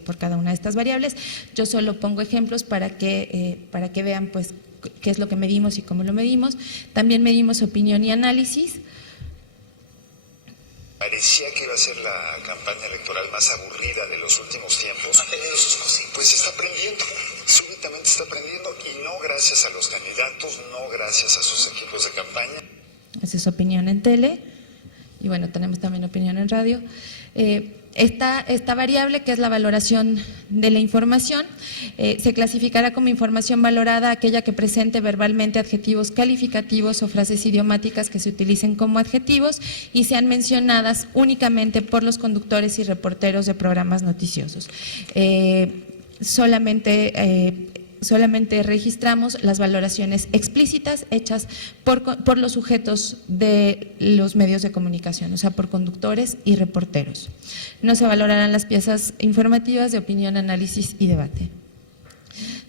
por cada una de estas variables. Yo solo pongo ejemplos para que vean pues qué es lo que medimos y cómo lo medimos. También medimos opinión y análisis. Parecía que iba a ser la campaña electoral más aburrida de los últimos tiempos. Ha tenido sus cositas. Pues está aprendiendo, súbitamente está aprendiendo, y no gracias a los candidatos, no gracias a sus equipos de campaña. Esa es opinión en tele, y bueno, tenemos también opinión en radio. Esta variable, que es la valoración de la información, se clasificará como información valorada aquella que presente verbalmente adjetivos calificativos o frases idiomáticas que se utilicen como adjetivos y sean mencionadas únicamente por los conductores y reporteros de programas noticiosos. Solamente registramos las valoraciones explícitas hechas por los sujetos de los medios de comunicación, o sea, por conductores y reporteros. No se valorarán las piezas informativas de opinión, análisis y debate.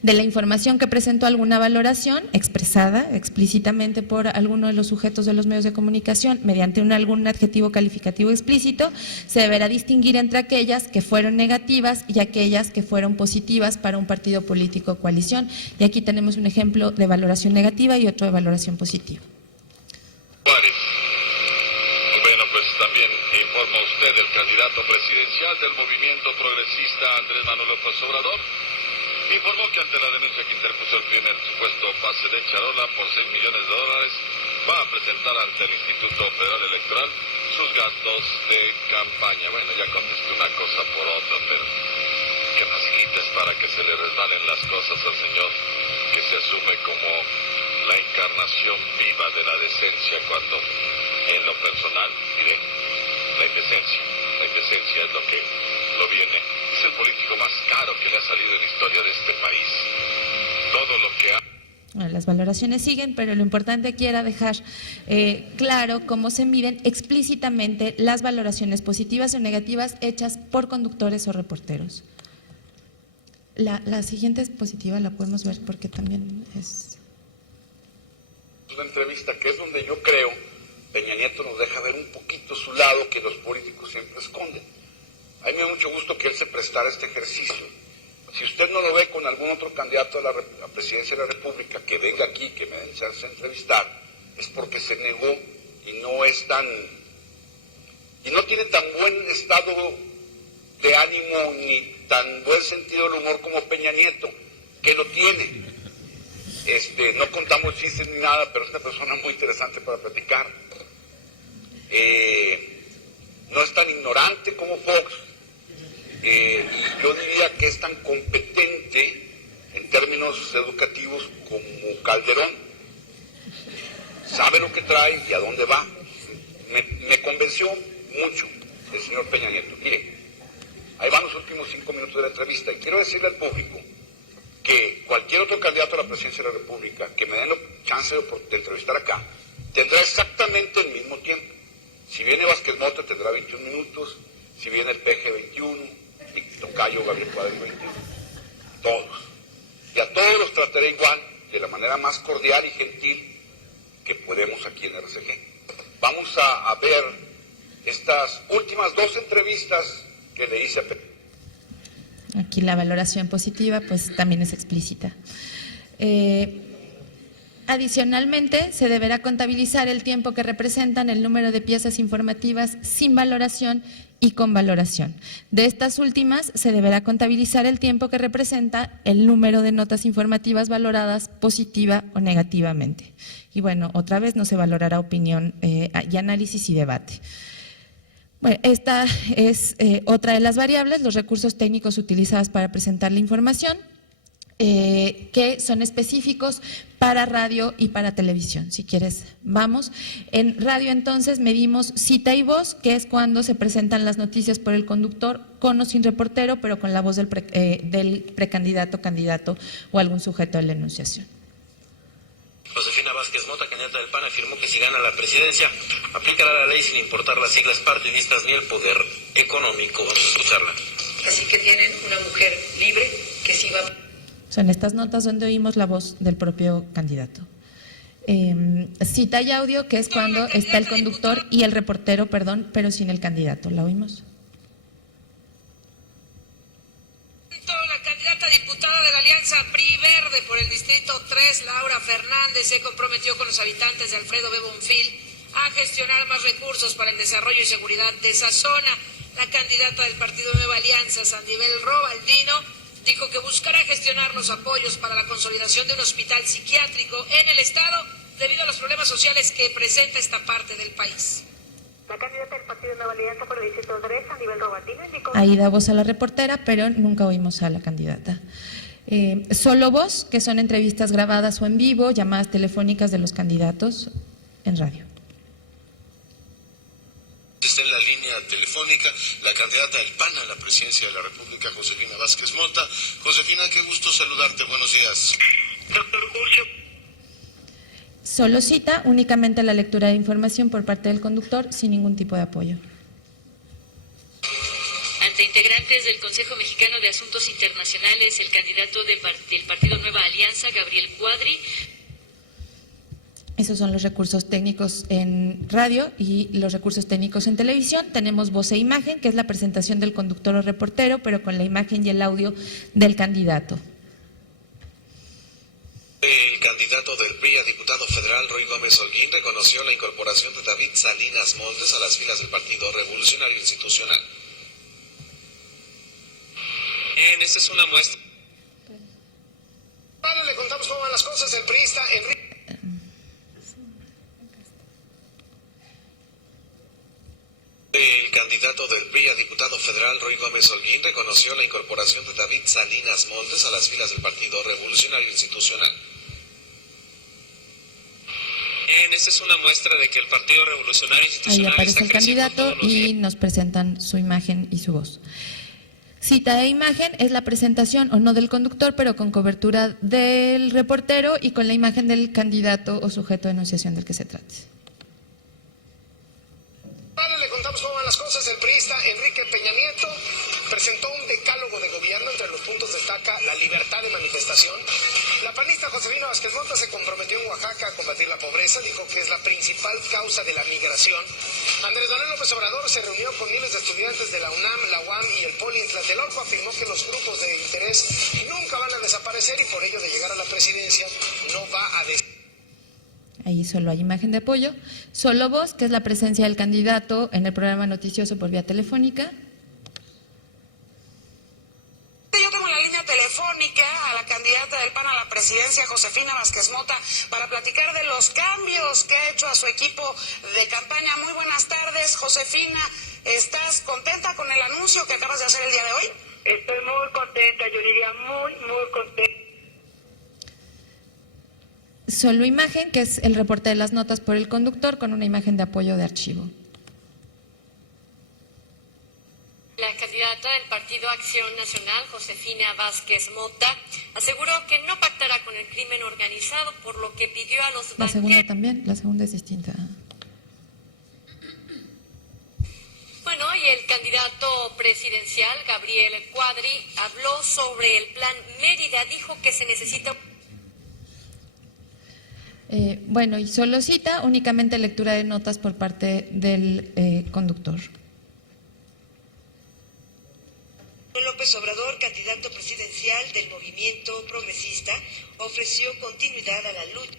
De la información que presentó alguna valoración expresada explícitamente por alguno de los sujetos de los medios de comunicación mediante algún adjetivo calificativo explícito, se deberá distinguir entre aquellas que fueron negativas y aquellas que fueron positivas para un partido político o coalición. Y aquí tenemos un ejemplo de valoración negativa y otro de valoración positiva. Bueno, pues también informa usted el candidato presidencial del movimiento progresista Andrés Manuel López Obrador. Informó que ante la denuncia que interpuso el PRI en el supuesto pase de charola por $6 millones, va a presentar ante el Instituto Federal Electoral sus gastos de campaña. Bueno, ya contesté una cosa por otra, pero que facilites para que se le resbalen las cosas al señor que se asume como la encarnación viva de la decencia, cuando en lo personal, diré, la indecencia es lo que lo viene es el político más caro que le ha salido en la historia de este país. Todo lo que ha... Bueno, las valoraciones siguen, pero lo importante aquí era dejar claro cómo se miden explícitamente las valoraciones positivas o negativas hechas por conductores o reporteros. La siguiente es positiva, la podemos ver porque también es... Una entrevista que es donde yo creo Peña Nieto nos deja ver un poquito su lado que los políticos siempre esconden. A mí me da mucho gusto que él se prestara a este ejercicio. Si usted no lo ve con algún otro candidato a la presidencia de la República que venga aquí, que me den chance de entrevistar, es porque se negó y no es tan... y no tiene tan buen estado de ánimo ni tan buen sentido del humor como Peña Nieto, que lo tiene. No contamos chistes ni nada, pero es una persona muy interesante para platicar. No es tan ignorante como Fox, y yo diría que es tan competente en términos educativos como Calderón. Sabe lo que trae y a dónde va. Me convenció mucho el señor Peña Nieto. Mire, ahí van los últimos 5 minutos de la entrevista y quiero decirle al público que cualquier otro candidato a la presidencia de la República que me den la chance de entrevistar acá tendrá exactamente el mismo tiempo. Si viene Vázquez Mota tendrá 21 minutos, si viene el PG 21, mi tocayo Gabriel Cuadri 21, todos. Y a todos los trataré igual, de la manera más cordial y gentil que podemos aquí en RCG. Vamos a ver estas últimas 2 entrevistas que le hice a Pepe. Aquí la valoración positiva pues también es explícita. Adicionalmente, se deberá contabilizar el tiempo que representan el número de piezas informativas sin valoración y con valoración. De estas últimas, se deberá contabilizar el tiempo que representa el número de notas informativas valoradas positiva o negativamente. Y bueno, otra vez no se valorará opinión y análisis y debate. Bueno, esta es otra de las variables, los recursos técnicos utilizados para presentar la información, que son específicos para radio y para televisión. Si quieres, vamos. En radio, entonces, medimos cita y voz, que es cuando se presentan las noticias por el conductor, con o sin reportero, pero con la voz del precandidato, candidato o algún sujeto de la enunciación. Josefina Vázquez Mota, candidata del PAN, afirmó que si gana la presidencia, aplicará la ley sin importar las siglas partidistas ni el poder económico. Vamos a escucharla. Así que tienen una mujer libre que sí va... Son estas notas donde oímos la voz del propio candidato. Cita y audio, que es cuando está el conductor y el reportero, perdón, pero sin el candidato. ¿La oímos? La candidata diputada de la Alianza PRI Verde por el Distrito 3, Laura Fernández, se comprometió con los habitantes de Alfredo B. Bonfil a gestionar más recursos para el desarrollo y seguridad de esa zona. La candidata del partido Nueva Alianza, Sandibel Robaldino, dijo que buscará gestionar los apoyos para la consolidación de un hospital psiquiátrico en el estado debido a los problemas sociales que presenta esta parte del país. La candidata del partido Nueva Alianza por el Distrito 3, Sandibel Robaldino, indicó... Ahí da voz a la reportera, pero nunca oímos a la candidata. Solo voz, que son entrevistas grabadas o en vivo, llamadas telefónicas de los candidatos en radio. Está en la línea telefónica la candidata del PAN a la presidencia de la República, Josefina Vázquez Mota. Josefina, qué gusto saludarte. Buenos días. Doctor Curcio. Solo cita, únicamente la lectura de información por parte del conductor, sin ningún tipo de apoyo. Ante integrantes del Consejo Mexicano de Asuntos Internacionales, el candidato del Partido Nueva Alianza, Gabriel Cuadri. Esos son los recursos técnicos en radio y los recursos técnicos en televisión. Tenemos voz e imagen, que es la presentación del conductor o reportero, pero con la imagen y el audio del candidato. El candidato del PRI a diputado federal, Roy Gómez Holguín, reconoció la incorporación de David Salinas Montes a las filas del Partido Revolucionario Institucional. Esta es una muestra. Vale, le contamos cómo van las cosas. El priista Enrique. El candidato del PRI a diputado federal, Roy Gómez Holguín, reconoció la incorporación de David Salinas Montes a las filas del Partido Revolucionario Institucional. Esta es una muestra de que el Partido Revolucionario Institucional Ahí aparece está el candidato y nos presentan su imagen y su voz. Cita e imagen es la presentación o no del conductor, pero con cobertura del reportero y con la imagen del candidato o sujeto de enunciación del que se trate. Le contamos cómo van las cosas. El priista Enrique Peña Nieto presentó un decálogo de gobierno. Entre los puntos destaca la libertad de manifestación. La panista Josefina Vázquez Mota se comprometió en Oaxaca a combatir la pobreza. Dijo que es la principal causa de la migración. Andrés Manuel López Obrador se reunió con miles de estudiantes de la UNAM, la UAM y el Poli en Tlatelolco. Afirmó que los grupos de interés nunca van a desaparecer y por ello de llegar a la presidencia no va a Ahí solo hay imagen de apoyo. Solo voz, que es la presencia del candidato en el programa noticioso por vía telefónica. Yo tengo en la línea telefónica a la candidata del PAN a la presidencia, Josefina Vázquez Mota, para platicar de los cambios que ha hecho a su equipo de campaña. Muy buenas tardes, Josefina. ¿Estás contenta con el anuncio que acabas de hacer el día de hoy? Estoy muy contenta, yo diría muy contenta. Solo imagen, que es el reporte de las notas por el conductor con una imagen de apoyo de archivo. La candidata del Partido Acción Nacional, Josefina Vázquez Mota, aseguró que no pactará con el crimen organizado, por lo que pidió a los La segunda banqueros. también, la segunda es distinta. Bueno, y el candidato presidencial, Gabriel Cuadri, habló sobre el plan Mérida, dijo que se necesita... Bueno, y solo cita, únicamente lectura de notas por parte del conductor. López Obrador, candidato presidencial del Movimiento Progresista, ofreció continuidad a la lucha.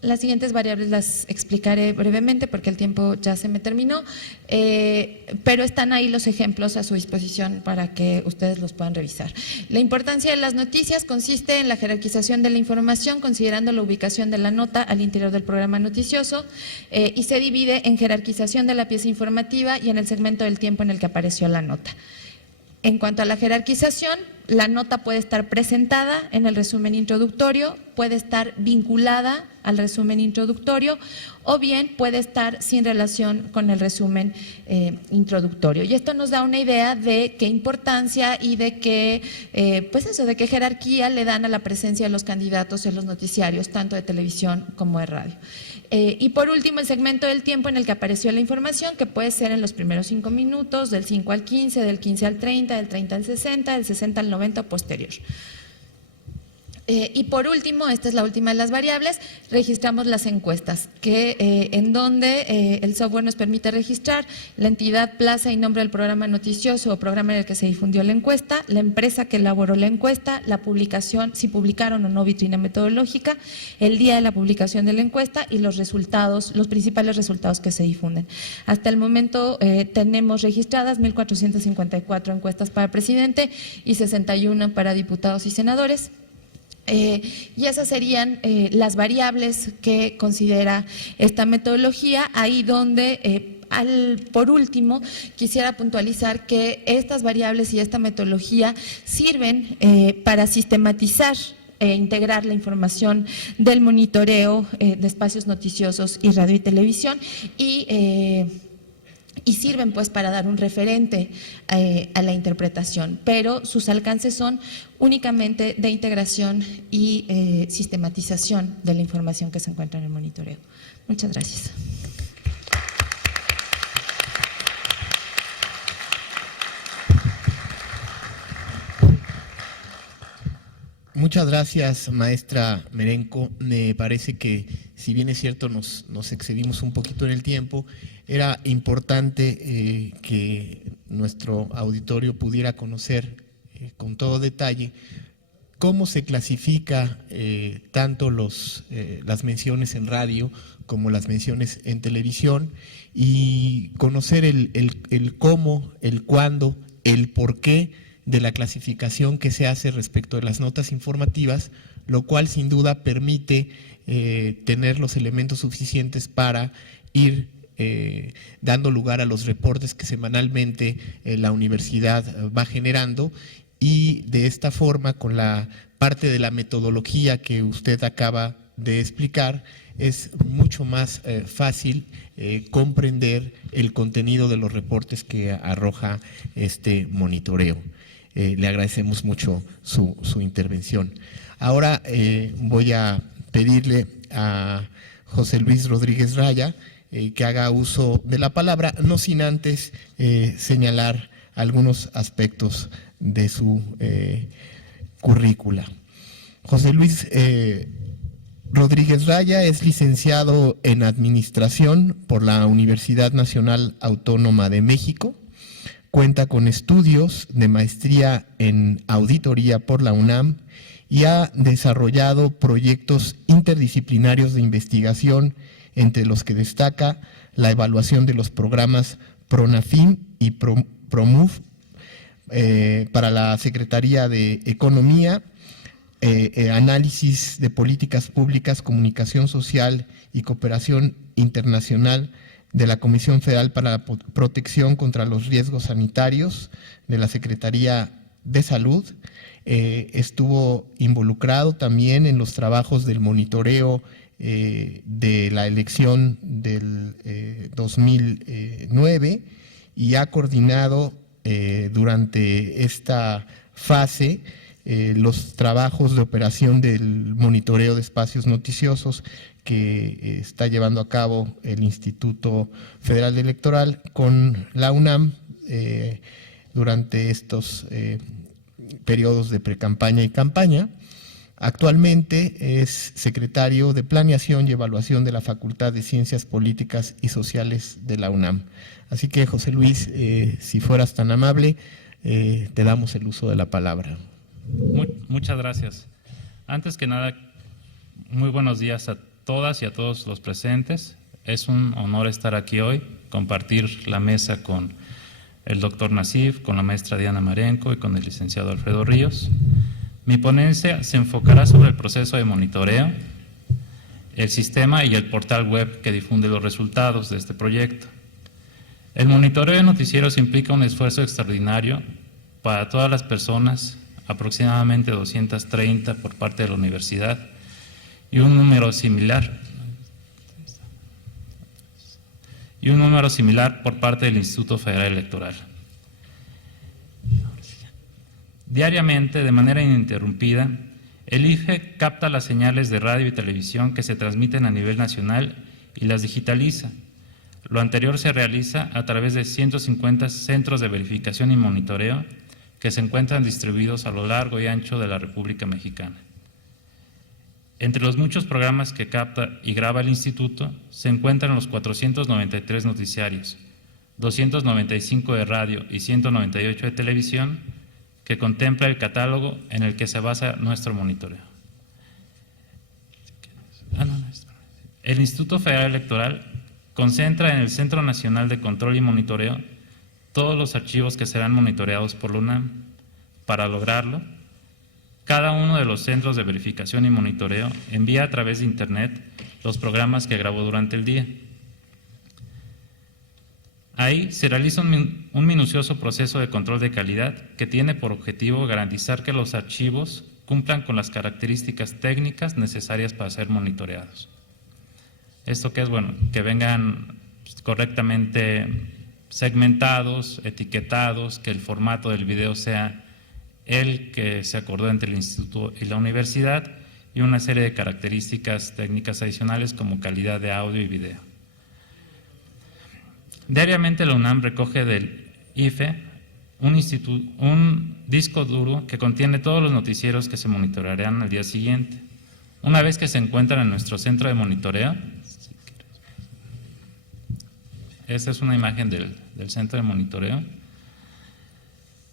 Las siguientes variables las explicaré brevemente porque el tiempo ya se me terminó, pero están ahí los ejemplos a su disposición para que ustedes los puedan revisar. La importancia de las noticias consiste en la jerarquización de la información considerando la ubicación de la nota al interior del programa noticioso y se divide en jerarquización de la pieza informativa y en el segmento del tiempo en el que apareció la nota. En cuanto a la jerarquización, la nota puede estar presentada en el resumen introductorio, puede estar vinculada al resumen introductorio o bien puede estar sin relación con el resumen introductorio. Y esto nos da una idea de qué importancia y de qué, de qué jerarquía le dan a la presencia de los candidatos en los noticiarios, tanto de televisión como de radio. Y por último, el segmento del tiempo en el que apareció la información, que puede ser en los primeros 5 minutos, del 5 al 15, del 15 al 30, del 30 al 60, del 60 al 90 o posterior. Y por último, esta es la última de las variables, registramos las encuestas, en donde el software nos permite registrar la entidad, plaza y nombre del programa noticioso o programa en el que se difundió la encuesta, la empresa que elaboró la encuesta, la publicación, si publicaron o no vitrina metodológica, el día de la publicación de la encuesta y los resultados, los principales resultados que se difunden. Hasta el momento tenemos registradas 1.454 encuestas para presidente y 61 para diputados y senadores. Y esas serían las variables que considera esta metodología, ahí donde por último quisiera puntualizar que estas variables y esta metodología sirven para sistematizar e integrar la información del monitoreo de espacios noticiosos y radio y televisión y sirven pues para dar un referente a la interpretación, pero sus alcances son únicamente de integración y sistematización de la información que se encuentra en el monitoreo. Muchas gracias. Muchas gracias, maestra Merenco. Me parece que, si bien es cierto, nos excedimos un poquito en el tiempo, era importante que nuestro auditorio pudiera conocer con todo detalle cómo se clasifica tanto las menciones en radio como las menciones en televisión y conocer el cómo, el cuándo, el por qué de la clasificación que se hace respecto de las notas informativas, lo cual sin duda permite tener los elementos suficientes para ir dando lugar a los reportes que semanalmente la universidad va generando, y de esta forma, con la parte de la metodología que usted acaba de explicar, es mucho más fácil comprender el contenido de los reportes que arroja este monitoreo. Le agradecemos mucho su intervención. Ahora voy a pedirle a José Luis Rodríguez Raya que haga uso de la palabra, no sin antes señalar algunos aspectos de su currícula. José Luis Rodríguez Raya es licenciado en Administración por la Universidad Nacional Autónoma de México. Cuenta con estudios de maestría en Auditoría por la UNAM y ha desarrollado proyectos interdisciplinarios de investigación, entre los que destaca la evaluación de los programas PRONAFIM y PROMUF para la Secretaría de Economía, análisis de políticas públicas, comunicación social y cooperación internacional de la Comisión Federal para la Protección contra los Riesgos Sanitarios de la Secretaría de Salud. Estuvo involucrado también en los trabajos del monitoreo de la elección del 2009 y ha coordinado durante esta fase los trabajos de operación del monitoreo de espacios noticiosos que está llevando a cabo el Instituto Federal Electoral con la UNAM durante estos periodos de precampaña y campaña. Actualmente es secretario de Planeación y Evaluación de la Facultad de Ciencias Políticas y Sociales de la UNAM. Así que, José Luis, si fueras tan amable, te damos el uso de la palabra. Muchas gracias. Antes que nada, muy buenos días a todas y a todos los presentes. Es un honor estar aquí hoy, compartir la mesa con el doctor Nassif, con la maestra Diana Marenco y con el licenciado Alfredo Ríos. Mi ponencia se enfocará sobre el proceso de monitoreo, el sistema y el portal web que difunde los resultados de este proyecto. El monitoreo de noticieros implica un esfuerzo extraordinario para todas las personas, aproximadamente 230 por parte de la universidad y un número similar por parte del Instituto Federal Electoral. Diariamente, de manera ininterrumpida, el IFE capta las señales de radio y televisión que se transmiten a nivel nacional y las digitaliza. Lo anterior se realiza a través de 150 centros de verificación y monitoreo que se encuentran distribuidos a lo largo y ancho de la República Mexicana. Entre los muchos programas que capta y graba el Instituto se encuentran los 493 noticiarios, 295 de radio y 198 de televisión, que contempla el catálogo en el que se basa nuestro monitoreo. El Instituto Federal Electoral concentra en el Centro Nacional de Control y Monitoreo todos los archivos que serán monitoreados por la UNAM. Para lograrlo, cada uno de los centros de verificación y monitoreo envía a través de Internet los programas que grabó durante el día. Ahí se realiza un minucioso proceso de control de calidad que tiene por objetivo garantizar que los archivos cumplan con las características técnicas necesarias para ser monitoreados. Esto que es, bueno, que vengan correctamente segmentados, etiquetados, que el formato del video sea el que se acordó entre el instituto y la universidad y una serie de características técnicas adicionales como calidad de audio y video. Diariamente la UNAM recoge del IFE un disco duro que contiene todos los noticieros que se monitorearán al día siguiente. Una vez que se encuentran en nuestro centro de monitoreo, esta es una imagen del centro de monitoreo.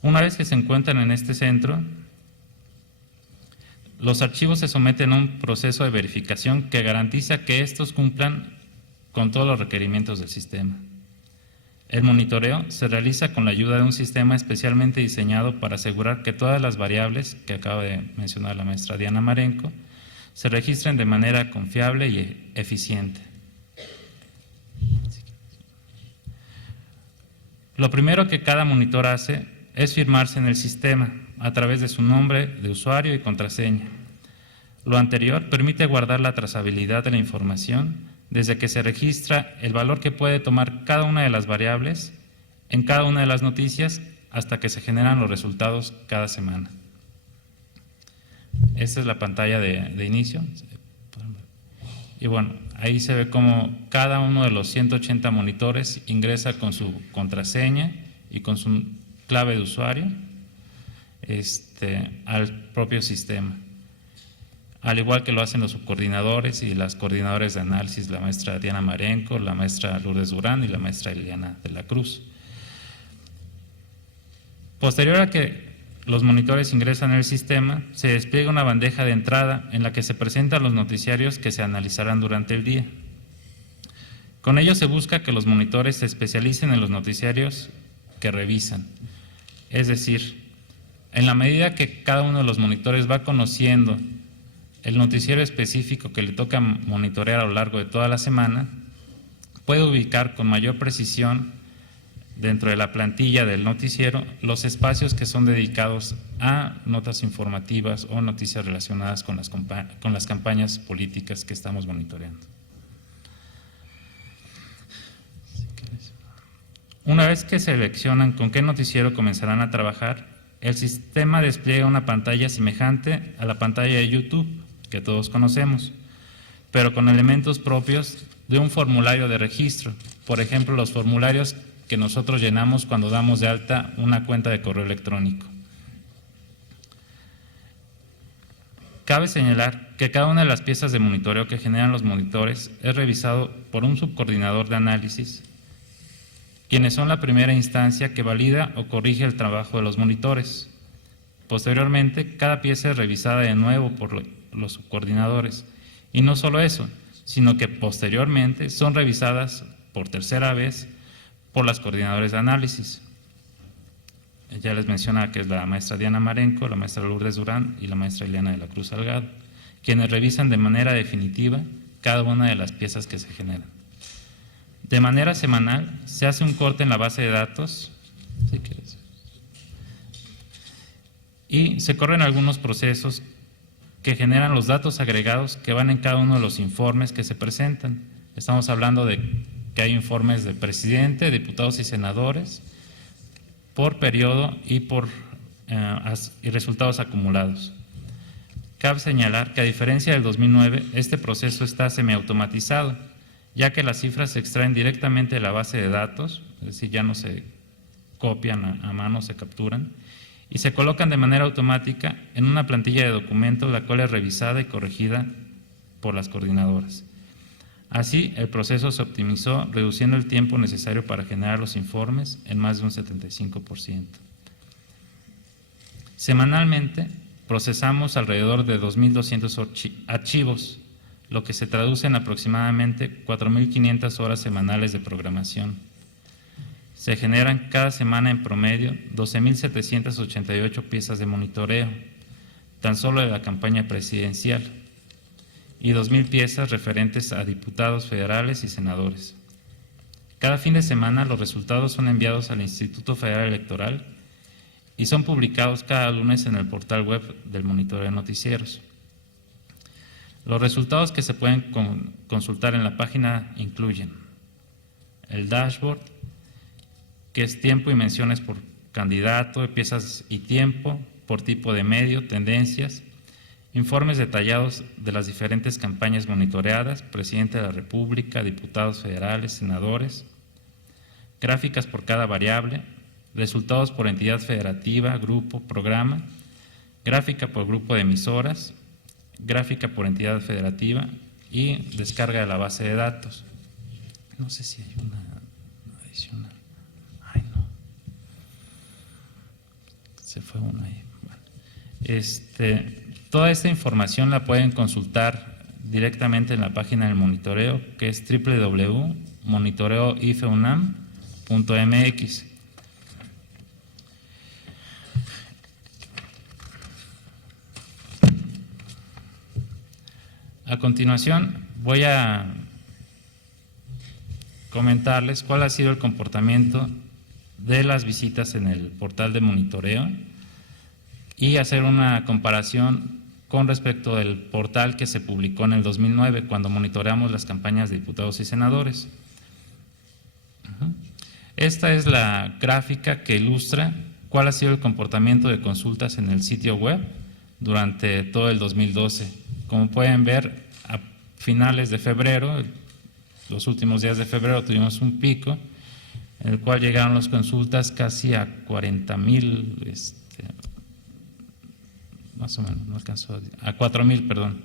Una vez que se encuentran en este centro, los archivos se someten a un proceso de verificación que garantiza que estos cumplan con todos los requerimientos del sistema. El monitoreo se realiza con la ayuda de un sistema especialmente diseñado para asegurar que todas las variables que acaba de mencionar la maestra Diana Marenco se registren de manera confiable y eficiente. Lo primero que cada monitor hace es firmarse en el sistema a través de su nombre de usuario y contraseña. Lo anterior permite guardar la trazabilidad de la información desde que se registra el valor que puede tomar cada una de las variables en cada una de las noticias hasta que se generan los resultados cada semana. Esta es la pantalla de inicio. Y bueno, ahí se ve cómo cada uno de los 180 monitores ingresa con su contraseña y con su clave de usuario al propio sistema. Al igual que lo hacen los subcoordinadores y las coordinadoras de análisis, la maestra Diana Marenco, la maestra Lourdes Durán y la maestra Eliana de la Cruz. Posterior a que los monitores ingresan en el sistema, se despliega una bandeja de entrada en la que se presentan los noticiarios que se analizarán durante el día. Con ello se busca que los monitores se especialicen en los noticiarios que revisan. Es decir, en la medida que cada uno de los monitores va conociendo el noticiero específico que le toca monitorear a lo largo de toda la semana, puede ubicar con mayor precisión dentro de la plantilla del noticiero los espacios que son dedicados a notas informativas o noticias relacionadas con las campañas políticas que estamos monitoreando. Una vez que seleccionan con qué noticiero comenzarán a trabajar, el sistema despliega una pantalla semejante a la pantalla de YouTube que todos conocemos, pero con elementos propios de un formulario de registro. Por ejemplo, los formularios que nosotros llenamos cuando damos de alta una cuenta de correo electrónico. Cabe señalar que cada una de las piezas de monitoreo que generan los monitores es revisado por un subcoordinador de análisis, quienes son la primera instancia que valida o corrige el trabajo de los monitores. Posteriormente, cada pieza es revisada de nuevo por los subcoordinadores. Y no solo eso, sino que posteriormente son revisadas por tercera vez por las coordinadoras de análisis. Ya les mencionaba que es la maestra Diana Marenco, la maestra Lourdes Durán y la maestra Eliana de la Cruz Salgado, quienes revisan de manera definitiva cada una de las piezas que se generan. De manera semanal se hace un corte en la base de datos, y se corren algunos procesos que generan los datos agregados que van en cada uno de los informes que se presentan. Estamos hablando de que hay informes de presidente, diputados y senadores por periodo y resultados acumulados. Cabe señalar que a diferencia del 2009, este proceso está semiautomatizado, ya que las cifras se extraen directamente de la base de datos, es decir, ya no se copian a mano, se capturan, y se colocan de manera automática en una plantilla de documentos, la cual es revisada y corregida por las coordinadoras. Así, el proceso se optimizó, reduciendo el tiempo necesario para generar los informes en más de un 75%. Semanalmente, procesamos alrededor de 2.200 archivos, lo que se traduce en aproximadamente 4.500 horas semanales de programación. Se generan cada semana en promedio 12.788 piezas de monitoreo, tan solo de la campaña presidencial, y 2.000 piezas referentes a diputados federales y senadores. Cada fin de semana los resultados son enviados al Instituto Federal Electoral y son publicados cada lunes en el portal web del monitoreo de noticieros. Los resultados que se pueden consultar en la página incluyen el dashboard, que es tiempo y menciones por candidato, piezas y tiempo, por tipo de medio, tendencias, informes detallados de las diferentes campañas monitoreadas, presidente de la República, diputados federales, senadores, gráficas por cada variable, resultados por entidad federativa, grupo, programa, gráfica por grupo de emisoras, gráfica por entidad federativa y descarga de la base de datos. No sé si hay una adicional. Ay, no. Se fue una ahí. Bueno. Toda esta información la pueden consultar directamente en la página del monitoreo, que es www.monitoreoifeunam.mx. A continuación, voy a comentarles cuál ha sido el comportamiento de las visitas en el portal de monitoreo y hacer una comparación con respecto del portal que se publicó en el 2009, cuando monitoreamos las campañas de diputados y senadores. Esta es la gráfica que ilustra cuál ha sido el comportamiento de consultas en el sitio web durante todo el 2012. Como pueden ver, a finales de febrero, los últimos días de febrero, tuvimos un pico en el cual llegaron las consultas casi a 40,000, más o menos, no alcanzó a 4,000, perdón,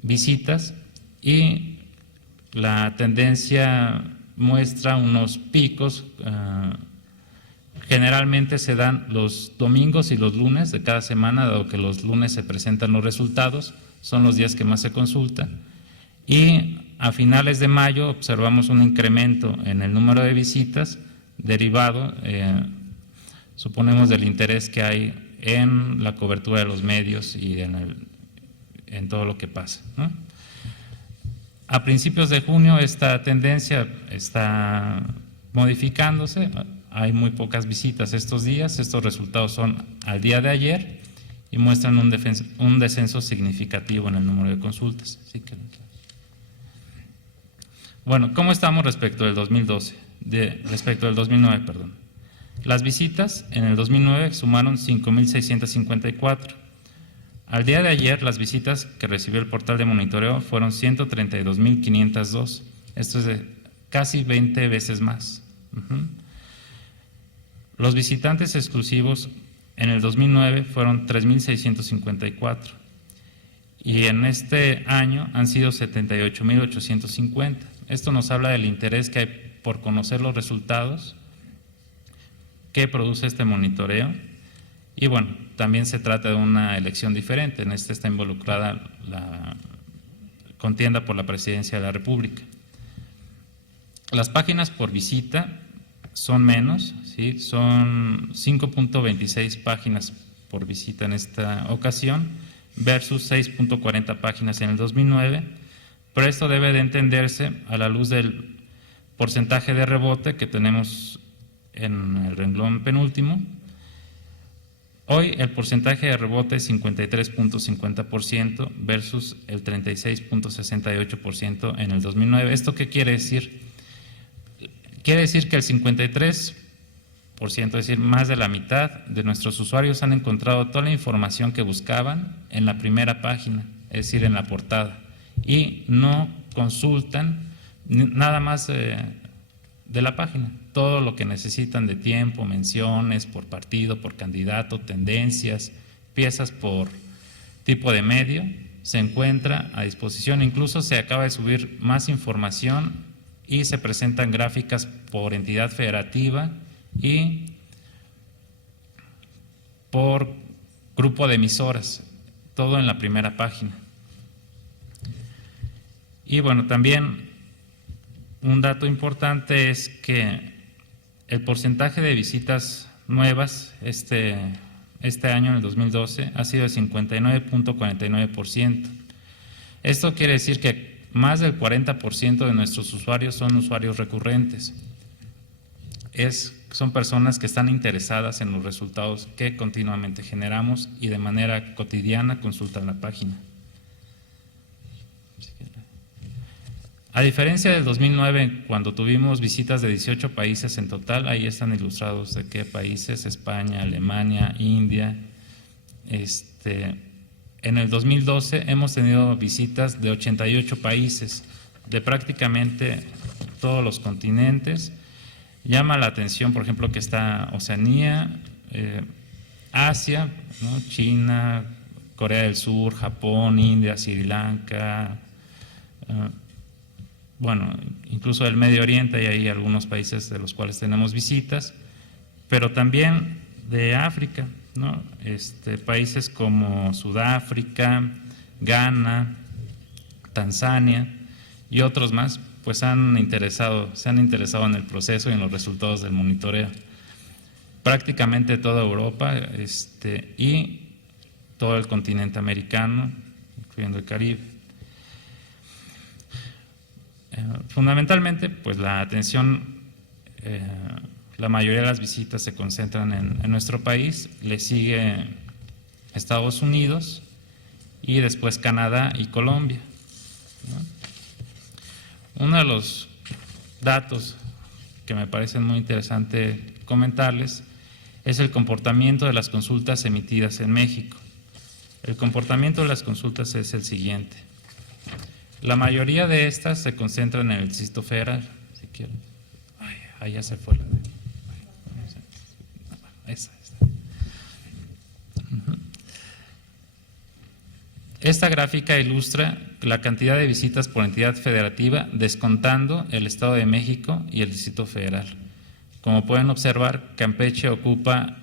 visitas, y la tendencia muestra unos picos. Generalmente se dan los domingos y los lunes de cada semana, dado que los lunes se presentan los resultados, son los días que más se consulta, y a finales de mayo observamos un incremento en el número de visitas derivado, suponemos, del interés que hay en la cobertura de los medios y en todo lo que pasa, ¿no? A principios de junio esta tendencia está modificándose, hay muy pocas visitas estos días, estos resultados son al día de ayer y muestran un descenso significativo en el número de consultas. Así que, bueno, ¿cómo estamos respecto del 2012? Respecto del 2009, perdón. Las visitas en el 2009 sumaron 5,654. Al día de ayer, las visitas que recibió el portal de monitoreo fueron 132,502. Esto es de casi 20 veces más. Los visitantes exclusivos en el 2009 fueron 3,654 y en este año han sido 78,850. Esto nos habla del interés que hay por conocer los resultados que produce este monitoreo. Y bueno, también se trata de una elección diferente. En este está involucrada la contienda por la presidencia de la República. Las páginas por visita son menos, ¿sí? Son 5,26 páginas por visita en esta ocasión versus 6,40 páginas en el 2009, pero esto debe de entenderse a la luz del porcentaje de rebote que tenemos en el renglón penúltimo. Hoy el porcentaje de rebote es 53,50% versus el 36,68% en el 2009. ¿Esto qué quiere decir? Quiere decir que el 53%, es decir, más de la mitad de nuestros usuarios han encontrado toda la información que buscaban en la primera página, es decir, en la portada, y no consultan nada más de la página. Todo lo que necesitan de tiempo, menciones por partido, por candidato, tendencias, piezas por tipo de medio, se encuentra a disposición. Incluso se acaba de subir más información y se presentan gráficas por entidad federativa y por grupo de emisoras, todo en la primera página. Y bueno, también un dato importante es que el porcentaje de visitas nuevas este año, en el 2012, ha sido de 59,49%. Esto quiere decir que más del 40% de nuestros usuarios son usuarios recurrentes. Son personas que están interesadas en los resultados que continuamente generamos y de manera cotidiana consultan la página. A diferencia del 2009, cuando tuvimos visitas de 18 países en total, ahí están ilustrados de qué países: España, Alemania, India. En el 2012 hemos tenido visitas de 88 países, de prácticamente todos los continentes. Llama la atención, por ejemplo, que está Oceanía, Asia, ¿no? China, Corea del Sur, Japón, India, Sri Lanka, bueno, incluso el Medio Oriente, y hay algunos países de los cuales tenemos visitas, pero también de África, ¿no? Países como Sudáfrica, Ghana, Tanzania y otros más, pues se han interesado en el proceso y en los resultados del monitoreo. Prácticamente toda Europa y todo el continente americano, incluyendo el Caribe. Fundamentalmente, pues la atención, la mayoría de las visitas se concentran en nuestro país, le sigue Estados Unidos y después Canadá y Colombia, ¿no? Uno de los datos que me parecen muy interesante comentarles es el comportamiento de las consultas emitidas en México. El comportamiento de las consultas es el siguiente. La mayoría de estas se concentran en el Distrito Federal, si quieren. Ay, ahí ya se fue la de... Esa. Esta gráfica ilustra la cantidad de visitas por entidad federativa descontando el Estado de México y el Distrito Federal. Como pueden observar, Campeche ocupa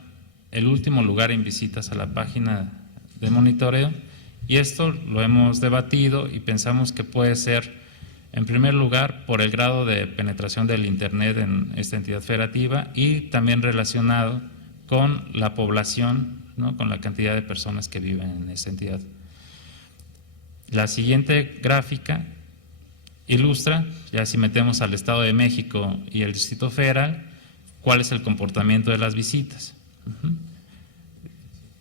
el último lugar en visitas a la página de monitoreo, y esto lo hemos debatido y pensamos que puede ser, en primer lugar, por el grado de penetración del Internet en esta entidad federativa y también relacionado con la población, ¿no?, con la cantidad de personas que viven en esta entidad. La siguiente gráfica ilustra, ya si metemos al Estado de México y el Distrito Federal, cuál es el comportamiento de las visitas.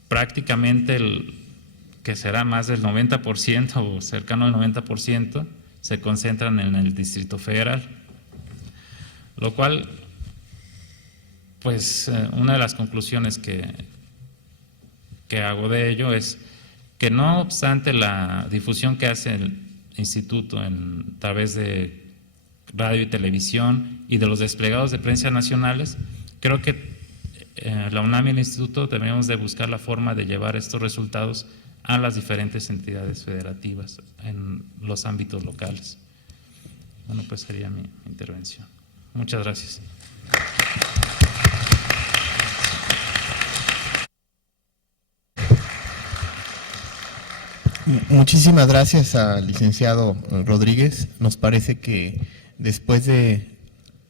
Prácticamente que será más del 90% o cercano al 90%, se concentran en el Distrito Federal. Lo cual, pues, una de las conclusiones que hago de ello es que no obstante la difusión que hace el Instituto a través de radio y televisión y de los desplegados de prensa nacionales, creo que la UNAM y el Instituto debemos de buscar la forma de llevar estos resultados a las diferentes entidades federativas en los ámbitos locales. Bueno, pues sería mi intervención. Muchas gracias. Muchísimas gracias al licenciado Rodríguez. Nos parece que después de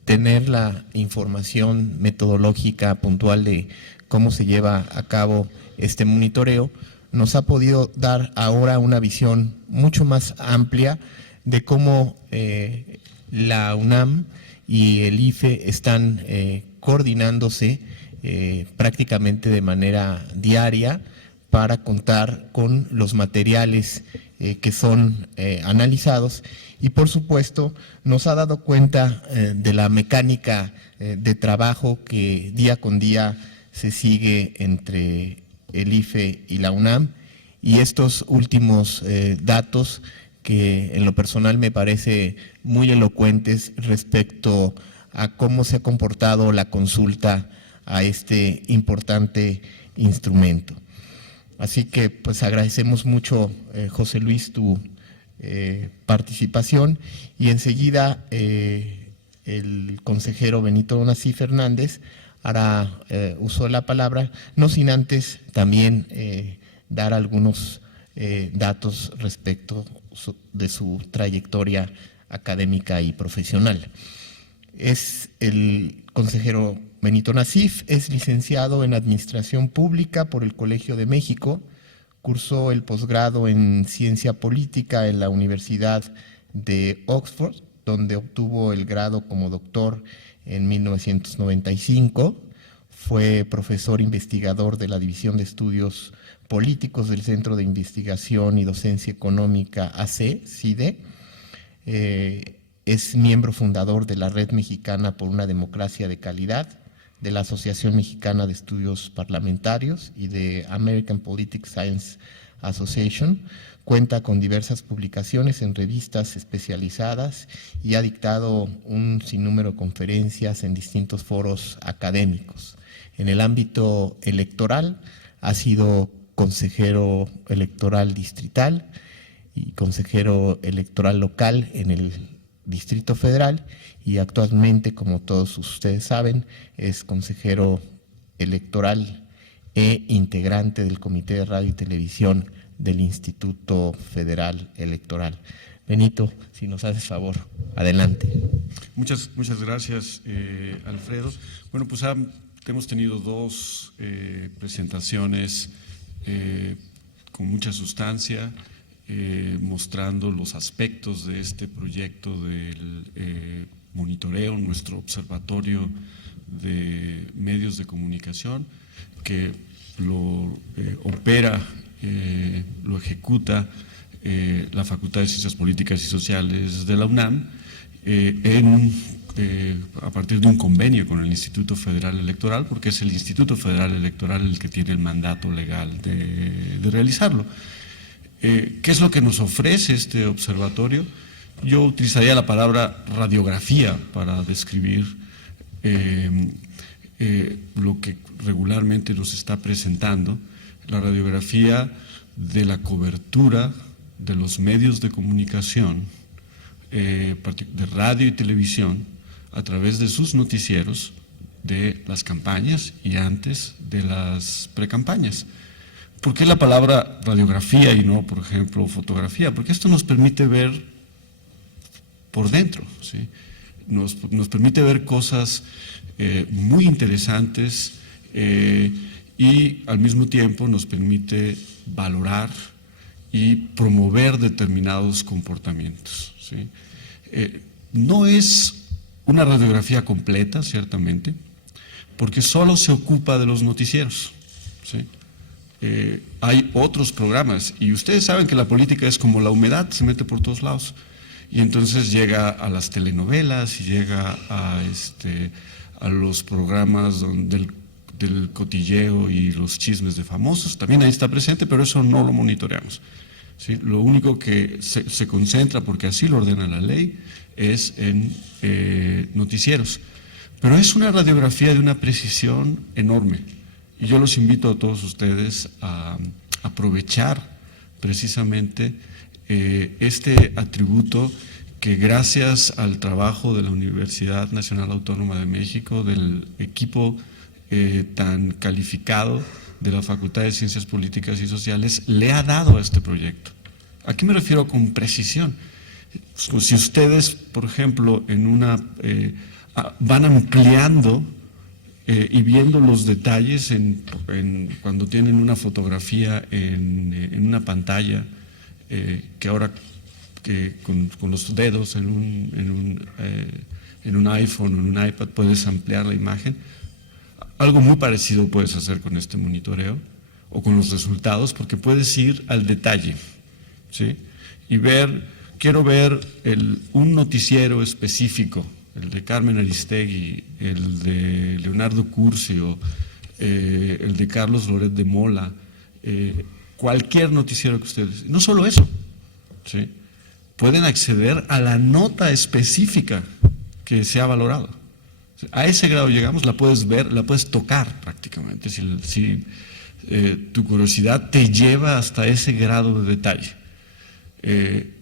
tener la información metodológica puntual de cómo se lleva a cabo este monitoreo, nos ha podido dar ahora una visión mucho más amplia de cómo la UNAM y el IFE están coordinándose prácticamente de manera diaria para contar con los materiales que son analizados, y por supuesto nos ha dado cuenta de la mecánica de trabajo que día con día se sigue entre el IFE y la UNAM, y estos últimos datos que en lo personal me parece muy elocuentes respecto a cómo se ha comportado la consulta a este importante instrumento. Así que pues agradecemos mucho, José Luis, tu participación, y enseguida el consejero Benito Nasif Fernández hará uso de la palabra, no sin antes también dar algunos datos respecto de su trayectoria académica y profesional. Es el consejero Benito Nasif, es licenciado en Administración Pública por el Colegio de México, cursó el posgrado en Ciencia Política en la Universidad de Oxford, donde obtuvo el grado como doctor en 1995, fue profesor investigador de la División de Estudios Políticos del Centro de Investigación y Docencia Económica AC, CIDE, es miembro fundador de la Red Mexicana por una Democracia de Calidad, de la Asociación Mexicana de Estudios Parlamentarios y de American Political Science Association. Cuenta con diversas publicaciones en revistas especializadas y ha dictado un sinnúmero de conferencias en distintos foros académicos. En el ámbito electoral ha sido consejero electoral distrital y consejero electoral local en el Distrito Federal, y actualmente, como todos ustedes saben, es consejero electoral e integrante del Comité de Radio y Televisión del Instituto Federal Electoral. Benito, si nos haces favor, adelante. Muchas gracias, Alfredo. Bueno, pues hemos tenido dos presentaciones con mucha sustancia, mostrando los aspectos de este proyecto del monitoreo, nuestro observatorio de medios de comunicación, que lo opera lo ejecuta la Facultad de Ciencias Políticas y Sociales de la UNAM a partir de un convenio con el Instituto Federal Electoral, porque es el Instituto Federal Electoral el que tiene el mandato legal de realizarlo. ¿Qué es lo que nos ofrece este observatorio? Yo utilizaría la palabra radiografía para describir lo que regularmente nos está presentando, la radiografía de la cobertura de los medios de comunicación, de radio y televisión, a través de sus noticieros de las campañas y antes de las precampañas. ¿Por qué la palabra radiografía y no, por ejemplo, fotografía? Porque esto nos permite ver por dentro, ¿sí? Nos permite ver cosas muy interesantes y al mismo tiempo nos permite valorar y promover determinados comportamientos, ¿sí? No es una radiografía completa, ciertamente, porque solo se ocupa de los noticieros, ¿sí? Hay otros programas y ustedes saben que la política es como la humedad, se mete por todos lados y entonces llega a las telenovelas y llega a los programas del cotilleo y los chismes de famosos, también ahí está presente, pero eso no lo monitoreamos, ¿sí? Lo único que se concentra, porque así lo ordena la ley, es en noticieros, pero es una radiografía de una precisión enorme y yo los invito a todos ustedes a aprovechar precisamente este atributo que gracias al trabajo de la Universidad Nacional Autónoma de México, del equipo tan calificado de la Facultad de Ciencias Políticas y Sociales, le ha dado a este proyecto. ¿A qué me refiero con precisión? Si ustedes, por ejemplo, van ampliando y viendo los detalles cuando tienen una fotografía en una pantalla, que ahora con los dedos en un iPhone o en un iPad puedes ampliar la imagen. Algo muy parecido puedes hacer con este monitoreo o con los resultados, porque puedes ir al detalle, ¿sí? Y quiero ver un noticiero específico, el de Carmen Aristegui, el de Leonardo Curcio, el de Carlos Loret de Mola, cualquier noticiero que ustedes… No solo eso, ¿sí? Pueden acceder a la nota específica que se ha valorado. A ese grado llegamos, la puedes ver, la puedes tocar prácticamente, si tu curiosidad te lleva hasta ese grado de detalle.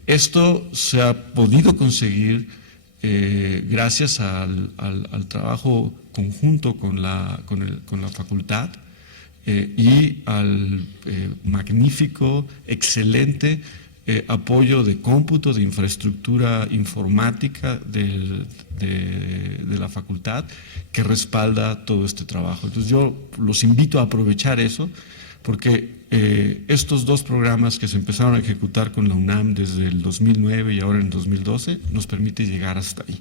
Esto se ha podido conseguir gracias al trabajo conjunto con la facultad y al magnífico, excelente apoyo de cómputo, de infraestructura informática de la facultad que respalda todo este trabajo. Entonces yo los invito a aprovechar eso, porque estos dos programas que se empezaron a ejecutar con la UNAM desde el 2009 y ahora en el 2012 nos permite llegar hasta ahí.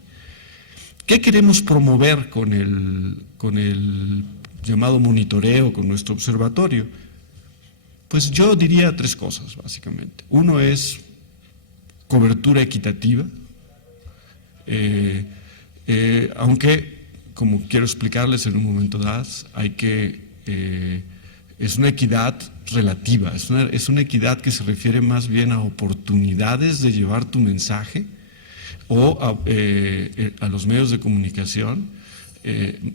¿Qué queremos promover con el llamado monitoreo, con nuestro observatorio? Pues yo diría tres cosas, básicamente. Uno es cobertura equitativa, aunque, como quiero explicarles en un momento dado, es una equidad relativa, es una equidad que se refiere más bien a oportunidades de llevar tu mensaje o a los medios de comunicación,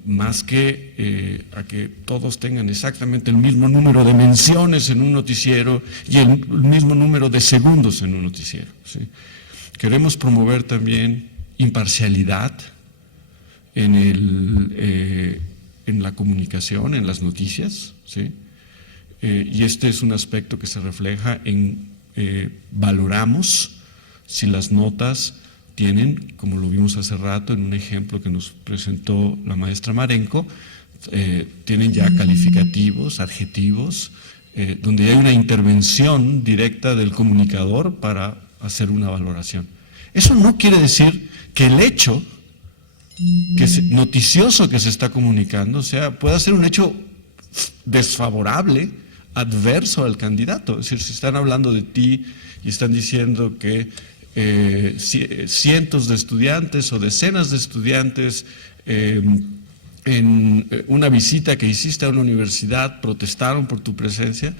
más que a que todos tengan exactamente el mismo número de menciones en un noticiero y el mismo número de segundos en un noticiero, ¿sí? Queremos promover también imparcialidad en la comunicación, en las noticias, ¿sí? Y este es un aspecto que se refleja en valoramos si las notas tienen, como lo vimos hace rato en un ejemplo que nos presentó la maestra Marenco, tienen ya calificativos, adjetivos, donde hay una intervención directa del comunicador para hacer una valoración. Eso no quiere decir que el hecho noticioso que se está comunicando pueda ser un hecho desfavorable adverso al candidato. Es decir, si están hablando de ti y están diciendo que cientos de estudiantes o decenas de estudiantes en una visita que hiciste a una universidad protestaron por tu presencia,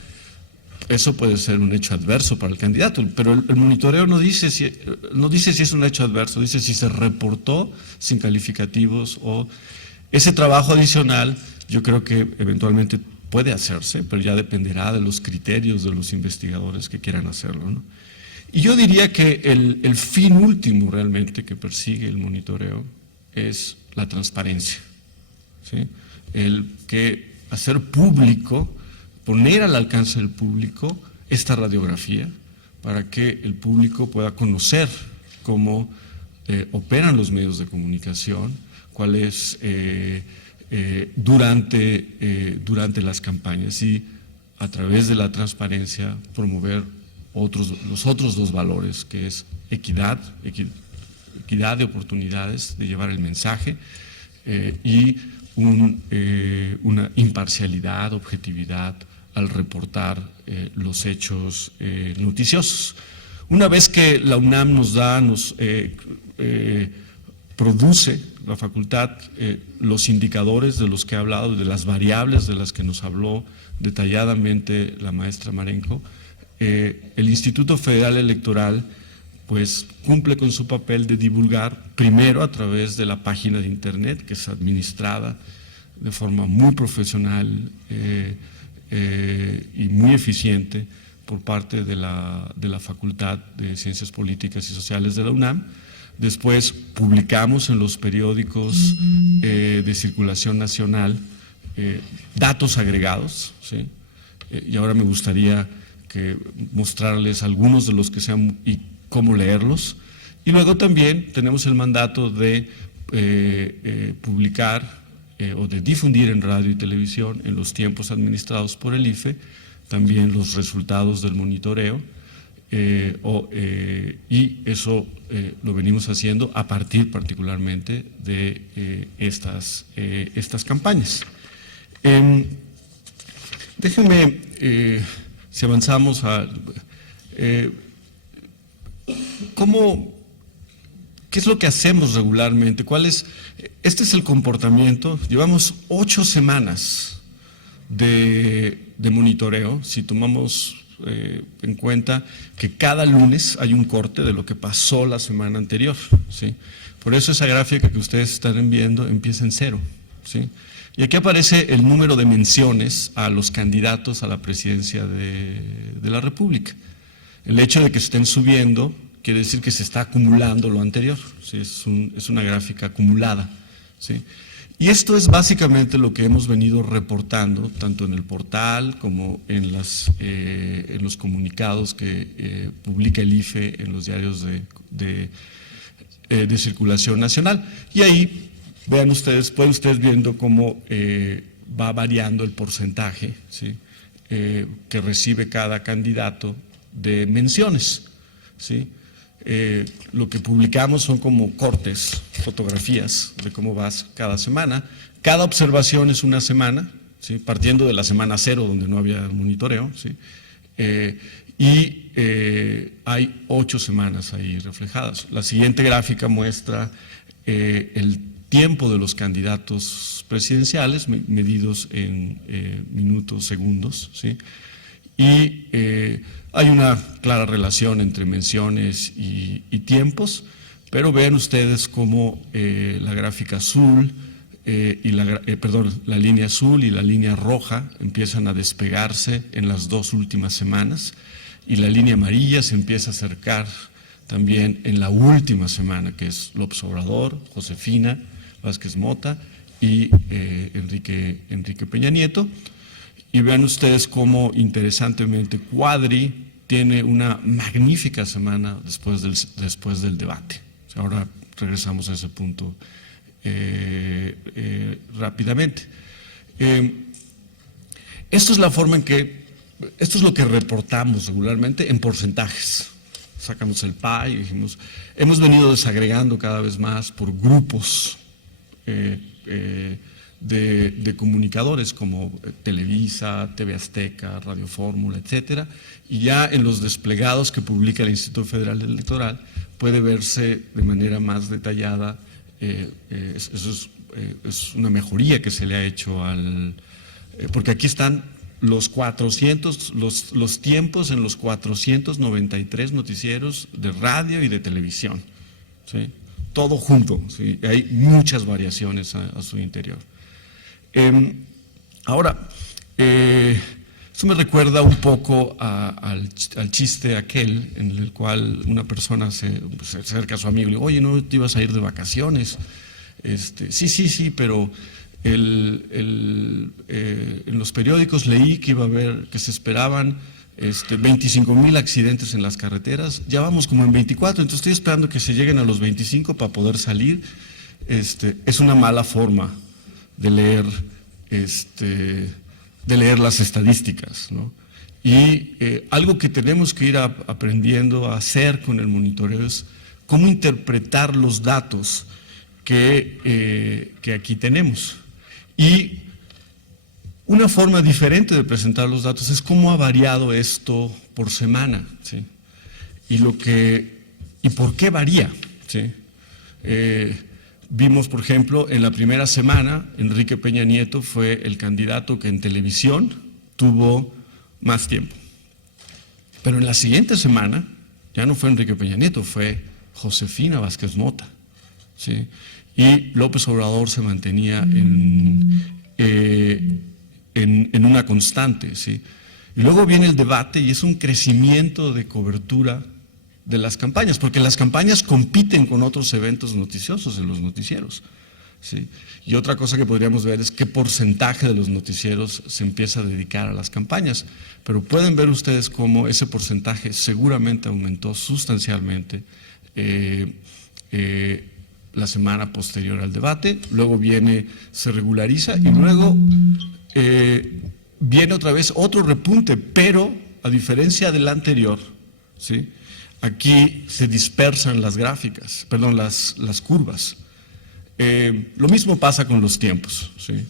eso puede ser un hecho adverso para el candidato, pero el monitoreo no dice si es un hecho adverso, dice si se reportó sin calificativos, o ese trabajo adicional yo creo que eventualmente puede hacerse, pero ya dependerá de los criterios de los investigadores que quieran hacerlo, ¿no? Y yo diría que el fin último realmente que persigue el monitoreo es la transparencia, ¿sí? El que hacer público, poner al alcance del público esta radiografía para que el público pueda conocer cómo operan los medios de comunicación, cuál es durante las campañas, y a través de la transparencia promover los otros dos valores, que es equidad de oportunidades de llevar el mensaje y una imparcialidad, objetividad al reportar los hechos noticiosos. Una vez que la UNAM produce la facultad los indicadores de los que he hablado, de las variables de las que nos habló detalladamente la maestra Marenco, el Instituto Federal Electoral pues cumple con su papel de divulgar, primero a través de la página de internet, que es administrada de forma muy profesional y muy eficiente por parte de la Facultad de Ciencias Políticas y Sociales de la UNAM. Después publicamos en los periódicos de circulación nacional datos agregados, ¿sí? Y ahora me gustaría mostrarles algunos de los que sean y cómo leerlos. Y luego también tenemos el mandato de publicar o de difundir en radio y televisión, en los tiempos administrados por el IFE, también los resultados del monitoreo, y eso lo venimos haciendo a partir particularmente de estas campañas. Déjenme, si avanzamos a ¿qué es lo que hacemos regularmente? Este es el comportamiento. Llevamos 8 semanas de monitoreo, si tomamos en cuenta que cada lunes hay un corte de lo que pasó la semana anterior, ¿sí? Por eso esa gráfica que ustedes están viendo empieza en 0, ¿sí? Y aquí aparece el número de menciones a los candidatos a la presidencia de la República. El hecho de que estén subiendo quiere decir que se está acumulando lo anterior, ¿sí? Es una gráfica acumulada, ¿sí? Y esto es básicamente lo que hemos venido reportando, tanto en el portal como en los comunicados que publica el IFE en los diarios de circulación nacional. Y ahí, pueden ustedes viendo cómo va variando el porcentaje, ¿sí? Que recibe cada candidato de menciones, ¿sí? Lo que publicamos son como cortes, fotografías de cómo vas cada semana. Cada observación es una semana, ¿sí? Partiendo de la semana 0, donde no había monitoreo, ¿sí? Hay 8 semanas ahí reflejadas. La siguiente gráfica muestra el tiempo de los candidatos presidenciales medidos en minutos, segundos, ¿sí? Y hay una clara relación entre menciones y tiempos, pero vean ustedes cómo la gráfica azul, la línea azul y la línea roja empiezan a despegarse en las 2 últimas semanas, y la línea amarilla se empieza a acercar también en la última semana, que es López Obrador, Josefina Vázquez Mota y Enrique Peña Nieto. Y vean ustedes cómo, interesantemente, Cuadri tiene una magnífica semana después del debate. Ahora regresamos a ese punto rápidamente. Esto es lo que reportamos regularmente en porcentajes. Sacamos el pie y dijimos, hemos venido desagregando cada vez más por grupos de comunicadores como Televisa, TV Azteca, Radio Fórmula, etcétera, y ya en los desplegados que publica el Instituto Federal Electoral puede verse de manera más detallada. Eso es una mejoría que se le ha hecho porque aquí están los tiempos en los 493 noticieros de radio y de televisión, ¿sí? Todo junto, ¿sí? Hay muchas variaciones a su interior. Ahora, eso me recuerda un poco al chiste aquel en el cual una persona se acerca a su amigo y le dice: oye, ¿no te ibas a ir de vacaciones? Sí, pero en los periódicos leí que que se esperaban 25,000 accidentes en las carreteras, ya vamos como en 24, entonces estoy esperando que se lleguen a los 25 para poder salir. Es una mala forma de leer las estadísticas, ¿no? Y algo que tenemos que ir aprendiendo a hacer con el monitoreo es cómo interpretar los datos que aquí tenemos. Y una forma diferente de presentar los datos es cómo ha variado esto por semana, ¿sí? Y por qué varía, ¿sí? Vimos, por ejemplo, en la primera semana, Enrique Peña Nieto fue el candidato que en televisión tuvo más tiempo. Pero en la siguiente semana ya no fue Enrique Peña Nieto, fue Josefina Vázquez Mota, ¿sí? Y López Obrador se mantenía en una constante, ¿sí? Y luego viene el debate y es un crecimiento de cobertura de las campañas, porque las campañas compiten con otros eventos noticiosos en los noticieros, ¿sí? Y otra cosa que podríamos ver es qué porcentaje de los noticieros se empieza a dedicar a las campañas, pero pueden ver ustedes cómo ese porcentaje seguramente aumentó sustancialmente la semana posterior al debate, luego se regulariza y luego viene otra vez otro repunte, pero a diferencia del anterior, ¿sí? Aquí se dispersan las gráficas, perdón, las curvas. Lo mismo pasa con los tiempos, ¿sí?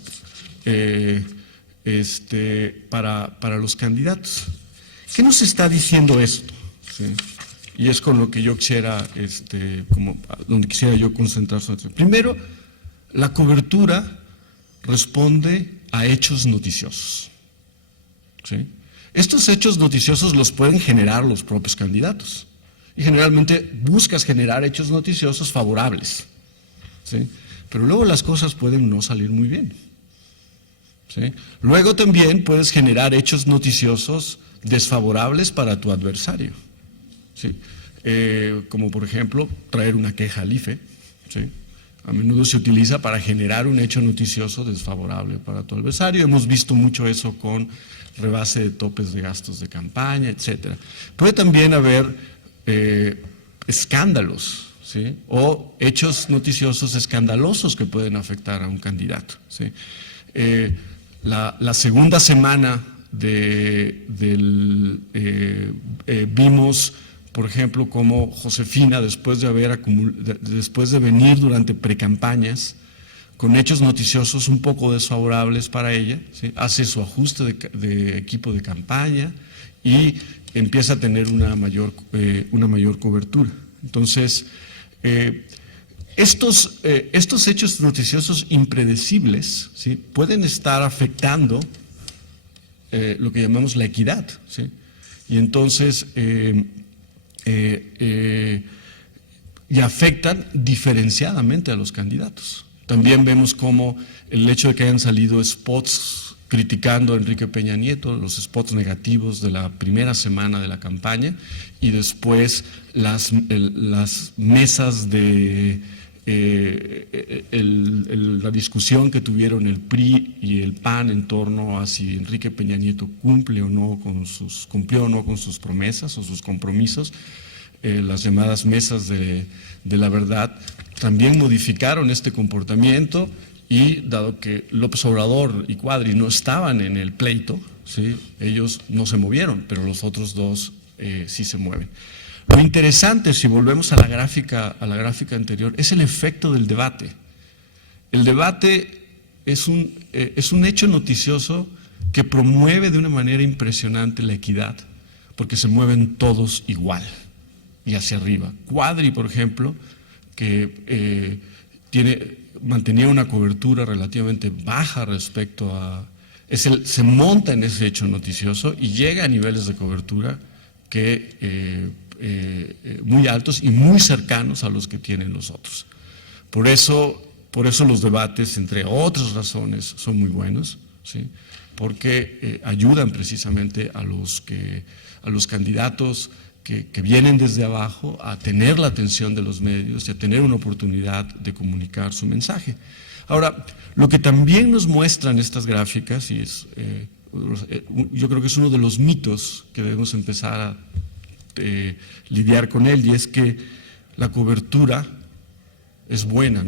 Para los candidatos. ¿Qué nos está diciendo esto? ¿Sí? Y es con lo que yo quisiera, donde quisiera yo concentrar su atención. Primero, la cobertura responde a hechos noticiosos, ¿sí? Estos hechos noticiosos los pueden generar los propios candidatos. Y generalmente buscas generar hechos noticiosos favorables, ¿sí? Pero luego las cosas pueden no salir muy bien, ¿sí? Luego también puedes generar hechos noticiosos desfavorables para tu adversario, ¿sí? Como por ejemplo traer una queja al IFE, ¿sí? A menudo se utiliza para generar un hecho noticioso desfavorable para tu adversario. Hemos visto mucho eso con rebase de topes de gastos de campaña, etcétera. Puede también haber escándalos, ¿sí? O hechos noticiosos escandalosos que pueden afectar a un candidato, ¿sí? La segunda semana vimos, por ejemplo, cómo Josefina, después de venir durante precampañas con hechos noticiosos un poco desfavorables para ella, ¿sí? Hace su ajuste de equipo de campaña y empieza a tener una mayor cobertura. Entonces, estos hechos noticiosos impredecibles, ¿sí? Pueden estar afectando lo que llamamos la equidad, ¿sí? Y entonces y afectan diferenciadamente a los candidatos. También vemos cómo el hecho de que hayan salido spots criticando a Enrique Peña Nieto, los spots negativos de la primera semana de la campaña, y después las mesas de la discusión que tuvieron el PRI y el PAN en torno a si Enrique Peña Nieto cumplió o no con sus promesas o sus compromisos, las llamadas mesas de la verdad, también modificaron este comportamiento. Y dado que López Obrador y Cuadri no estaban en el pleito, ¿sí? Ellos no se movieron, pero los otros dos sí se mueven. Lo interesante, si volvemos a la gráfica anterior, es el efecto del debate. El debate es un hecho noticioso que promueve de una manera impresionante la equidad, porque se mueven todos igual y hacia arriba. Cuadri, por ejemplo, que mantenía una cobertura relativamente baja respecto a... se monta en ese hecho noticioso y llega a niveles de cobertura que muy altos y muy cercanos a los que tienen los otros. Por eso los debates, entre otras razones, son muy buenos, ¿sí? Porque ayudan precisamente a los candidatos que vienen desde abajo a tener la atención de los medios y a tener una oportunidad de comunicar su mensaje. Ahora, lo que también nos muestran estas gráficas, y yo creo que es uno de los mitos que debemos empezar a lidiar con él, y es que la cobertura es buena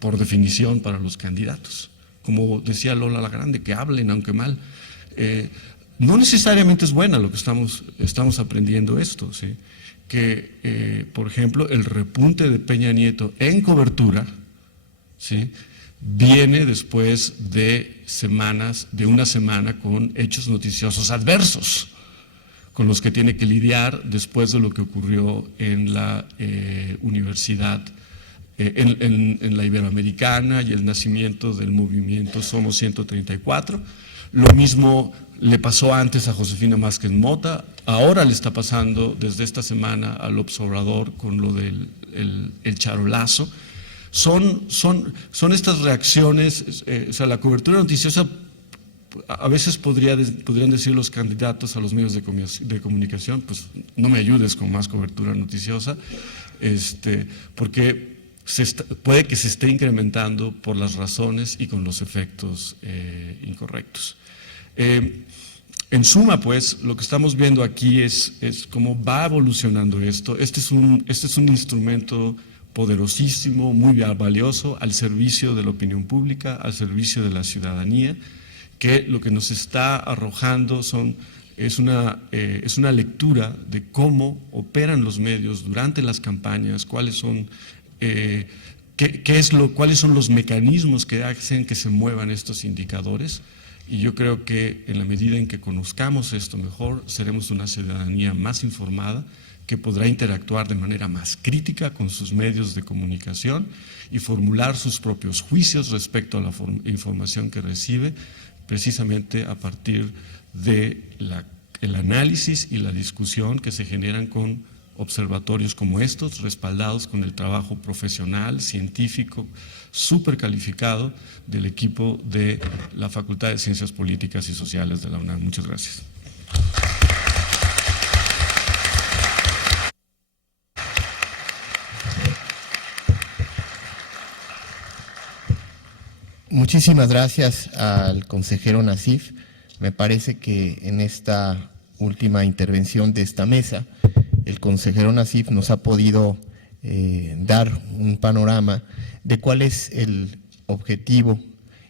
por definición para los candidatos. Como decía Lola Lagrande, que hablen aunque mal. No necesariamente es buena lo que estamos aprendiendo esto, ¿sí? Que, por ejemplo, el repunte de Peña Nieto en cobertura, ¿sí?, viene después de una semana con hechos noticiosos adversos, con los que tiene que lidiar después de lo que ocurrió en la universidad, en la Iberoamericana, y el nacimiento del movimiento Somos 134. Lo mismo le pasó antes a Josefina Vázquez Mota, ahora le está pasando desde esta semana al López Obrador con lo del el charolazo. Son estas reacciones, o sea, la cobertura noticiosa, a veces podrían decir los candidatos a los medios de comunicación, pues no me ayudes con más cobertura noticiosa, porque puede que se esté incrementando por las razones y con los efectos incorrectos. En suma, pues, lo que estamos viendo aquí es cómo va evolucionando esto. Este es un instrumento poderosísimo, muy valioso, al servicio de la opinión pública, al servicio de la ciudadanía, que lo que nos está arrojando es una lectura de cómo operan los medios durante las campañas, cuáles son los mecanismos que hacen que se muevan estos indicadores. Y yo creo que en la medida en que conozcamos esto mejor, seremos una ciudadanía más informada, que podrá interactuar de manera más crítica con sus medios de comunicación y formular sus propios juicios respecto a la información que recibe, precisamente a partir del análisis y la discusión que se generan con observatorios como estos, respaldados con el trabajo profesional, científico, súper calificado del equipo de la Facultad de Ciencias Políticas y Sociales de la UNAM. Muchas gracias. Muchísimas gracias al consejero Nassif. Me parece que en esta última intervención de esta mesa, el consejero Nassif nos ha podido dar un panorama de cuál es el objetivo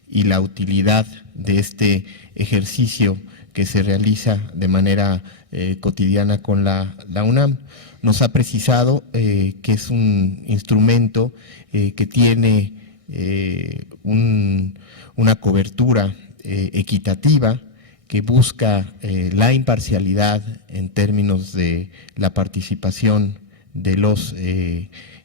y la utilidad de este ejercicio que se realiza de manera cotidiana con la UNAM. Nos ha precisado que es un instrumento que tiene una cobertura equitativa, que busca la imparcialidad en términos de la participación de los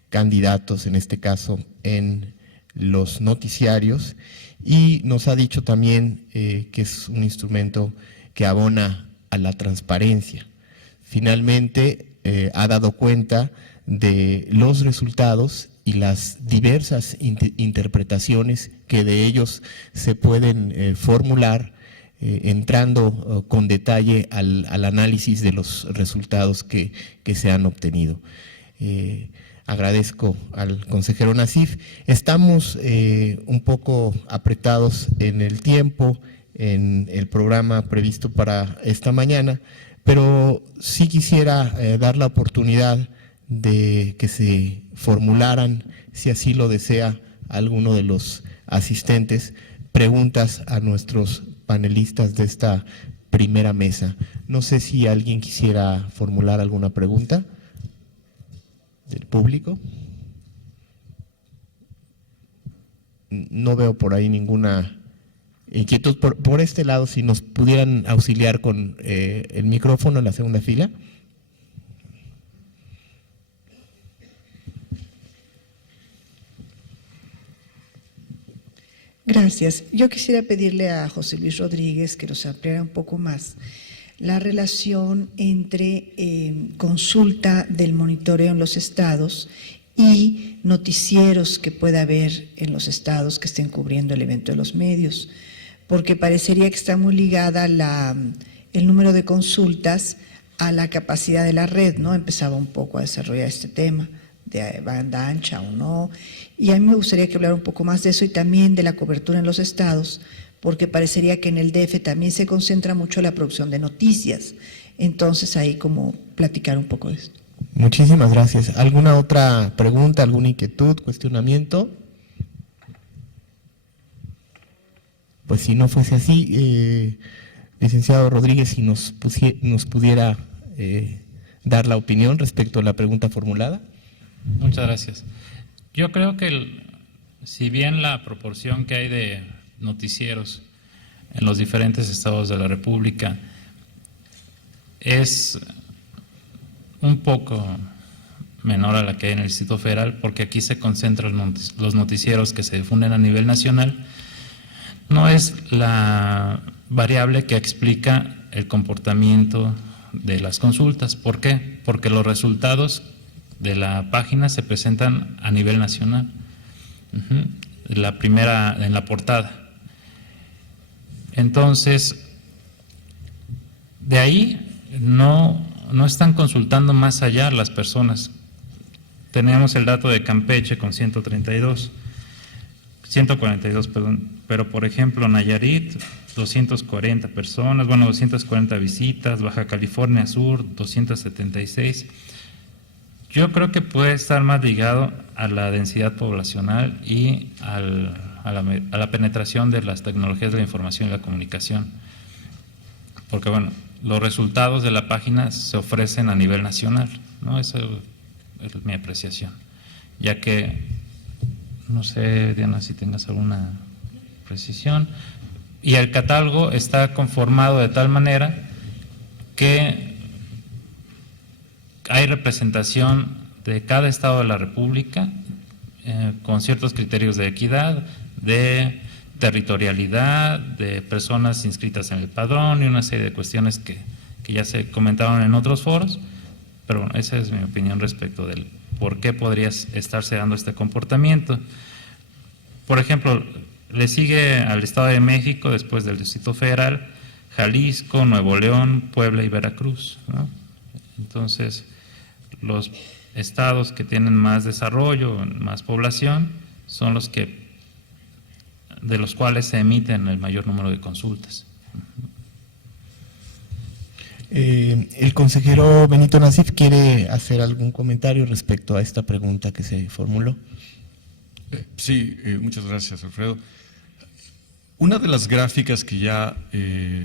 candidatos, en este caso en los noticiarios, y nos ha dicho también que es un instrumento que abona a la transparencia. Finalmente, ha dado cuenta de los resultados y las diversas interpretaciones que de ellos se pueden formular, entrando con detalle al análisis de los resultados que se han obtenido. Agradezco al consejero Nassif. Estamos un poco apretados en el tiempo, en el programa previsto para esta mañana, pero sí quisiera dar la oportunidad de que se formularan, si así lo desea alguno de los asistentes, preguntas a nuestros panelistas de esta primera mesa. No sé si alguien quisiera formular alguna pregunta del público. no veo por ahí ninguna inquietud. Por este lado, si nos pudieran auxiliar con el micrófono en la segunda fila. Gracias. Yo quisiera pedirle a José Luis Rodríguez que nos ampliara un poco más la relación entre consulta del monitoreo en los estados y noticieros que pueda haber en los estados que estén cubriendo el evento de los medios, porque parecería que está muy ligada el número de consultas a la capacidad de la red, ¿no? Empezaba un poco a desarrollar este tema de banda ancha o no, y a mí me gustaría que hablara un poco más de eso y también de la cobertura en los estados, porque parecería que en el DF también se concentra mucho la producción de noticias, entonces ahí como platicar un poco de esto. Muchísimas gracias. ¿Alguna otra pregunta, alguna inquietud, cuestionamiento? Pues si no fuese así, licenciado Rodríguez, si nos pudiera dar la opinión respecto a la pregunta formulada. Muchas gracias. Yo creo que si bien la proporción que hay de noticieros en los diferentes estados de la República es un poco menor a la que hay en el Distrito Federal, porque aquí se concentran los noticieros que se difunden a nivel nacional, no es la variable que explica el comportamiento de las consultas. ¿Por qué? Porque los resultados de la página se presentan a nivel nacional. La primera en la portada. Entonces, de ahí no están consultando más allá las personas. Tenemos el dato de Campeche con 142, 142, perdón, pero por ejemplo Nayarit, 240 personas, bueno, 240 visitas, Baja California Sur, 276. Yo creo que puede estar más ligado a la densidad poblacional y a la penetración de las tecnologías de la información y la comunicación. Porque, bueno, los resultados de la página se ofrecen a nivel nacional, ¿no? Esa es mi apreciación. Ya que, no sé, Diana, si tengas alguna precisión. Y el catálogo está conformado de tal manera que hay representación de cada estado de la República con ciertos criterios de equidad, de territorialidad, de personas inscritas en el padrón y una serie de cuestiones que ya se comentaron en otros foros, pero bueno, esa es mi opinión respecto del por qué podría estarse dando este comportamiento. Por ejemplo, le sigue al Estado de México, después del Distrito Federal, Jalisco, Nuevo León, Puebla y Veracruz, ¿no? Entonces, los estados que tienen más desarrollo, más población, son los que de los cuales se emiten el mayor número de consultas. El consejero Benito Nasif quiere hacer algún comentario respecto a esta pregunta que se formuló. Sí, muchas gracias, Alfredo. Una de las gráficas que ya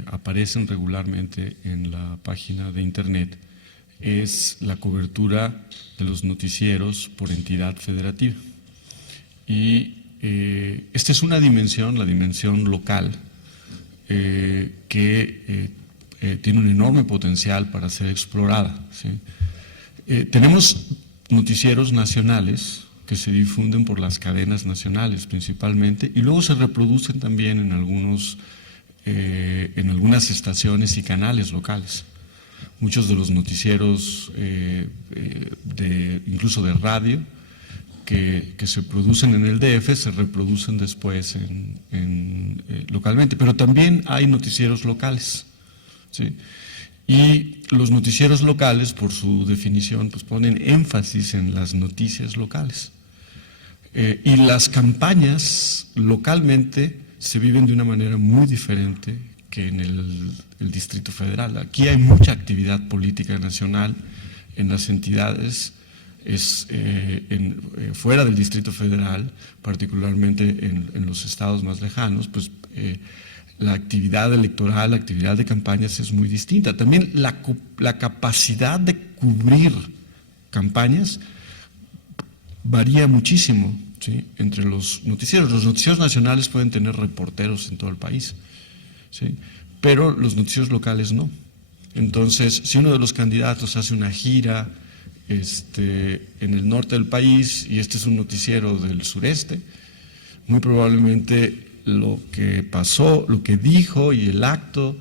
aparecen regularmente en la página de Internet es la cobertura de los noticieros por entidad federativa. Y esta es una dimensión, la dimensión local, que tiene un enorme potencial para ser explorada, ¿sí? Tenemos noticieros nacionales que se difunden por las cadenas nacionales principalmente y luego se reproducen también en algunas estaciones y canales locales. Muchos de los noticieros, incluso de radio, que se producen en el DF, se reproducen después localmente. Pero también hay noticieros locales, ¿sí? Y los noticieros locales, por su definición, pues ponen énfasis en las noticias locales. Y las campañas localmente se viven de una manera muy diferente que en el Distrito Federal. Aquí hay mucha actividad política nacional en las entidades, fuera del Distrito Federal, particularmente en los estados más lejanos, pues la actividad electoral, la actividad de campañas es muy distinta. También la capacidad de cubrir campañas varía muchísimo. ¿sí?, entre los noticieros. Los noticieros nacionales pueden tener reporteros en todo el país, ¿sí?, pero los noticieros locales no. Entonces, si uno de los candidatos hace una gira en el norte del país y este es un noticiero del sureste, muy probablemente lo que pasó, lo que dijo y el acto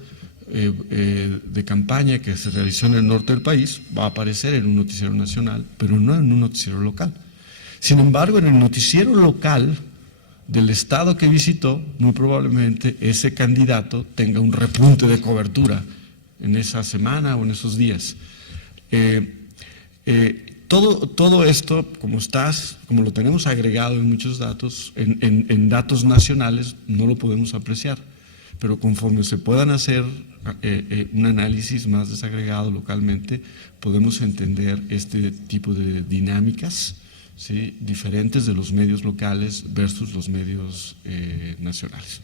de campaña que se realizó en el norte del país va a aparecer en un noticiero nacional, pero no en un noticiero local. Sin embargo, en el noticiero local del estado que visitó, muy probablemente ese candidato tenga un repunte de cobertura en esa semana o en esos días. Todo esto, como lo tenemos agregado en muchos datos, en datos nacionales no lo podemos apreciar, pero conforme se puedan hacer un análisis más desagregado localmente, podemos entender este tipo de dinámicas, ¿sí?, diferentes de los medios locales versus los medios nacionales.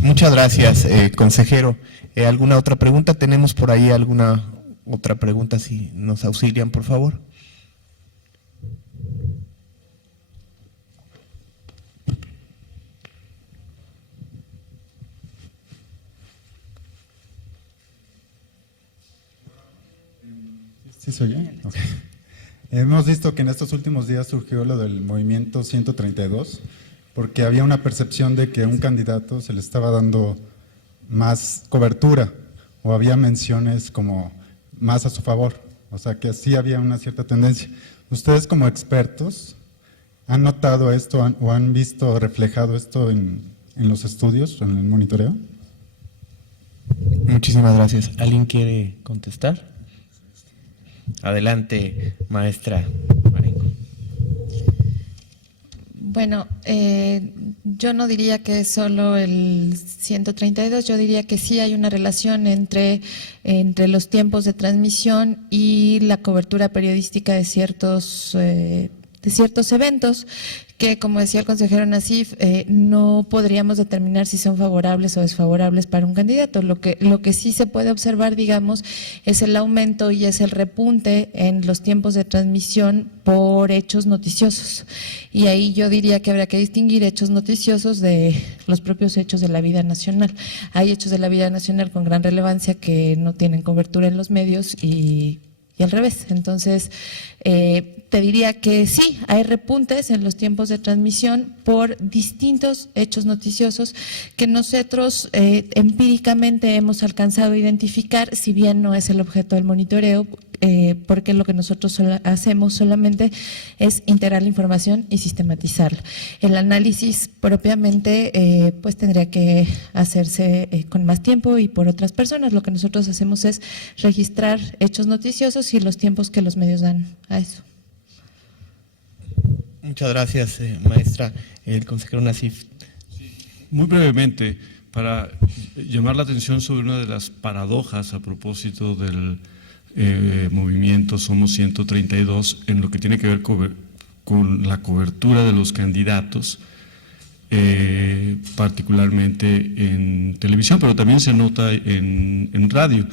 Muchas gracias, consejero. ¿Alguna otra pregunta? ¿Tenemos por ahí alguna otra pregunta? Si nos auxilian, por favor. ¿Sí se oye? Okay. Hemos visto que en estos últimos días surgió lo del movimiento 132, porque había una percepción de que a un candidato se le estaba dando más cobertura o había menciones como más a su favor, o sea que sí había una cierta tendencia. ¿Ustedes como expertos han notado esto o han visto reflejado esto en los estudios, en el monitoreo? Muchísimas gracias. ¿Alguien quiere contestar? Adelante, maestra Marengo. Bueno, yo no diría que es solo el 132, yo diría que sí hay una relación entre los tiempos de transmisión y la cobertura periodística de ciertos eventos que, como decía el consejero Nassif, no podríamos determinar si son favorables o desfavorables para un candidato. Lo que sí se puede observar, digamos, es el aumento y es el repunte en los tiempos de transmisión por hechos noticiosos. Y ahí yo diría que habría que distinguir hechos noticiosos de los propios hechos de la vida nacional. Hay hechos de la vida nacional con gran relevancia que no tienen cobertura en los medios y al revés. Entonces, te diría que sí, hay repuntes en los tiempos de transmisión por distintos hechos noticiosos que nosotros empíricamente hemos alcanzado a identificar, si bien no es el objeto del monitoreo, porque lo que nosotros hacemos solamente es integrar la información y sistematizarla. El análisis propiamente pues tendría que hacerse con más tiempo y por otras personas. Lo que nosotros hacemos es registrar hechos noticiosos y los tiempos que los medios dan a eso. Muchas gracias, maestra. El consejero Nassif. Muy brevemente, para llamar la atención sobre una de las paradojas a propósito del movimiento Somos 132 en lo que tiene que ver con la cobertura de los candidatos, particularmente en televisión, pero también se nota en radio.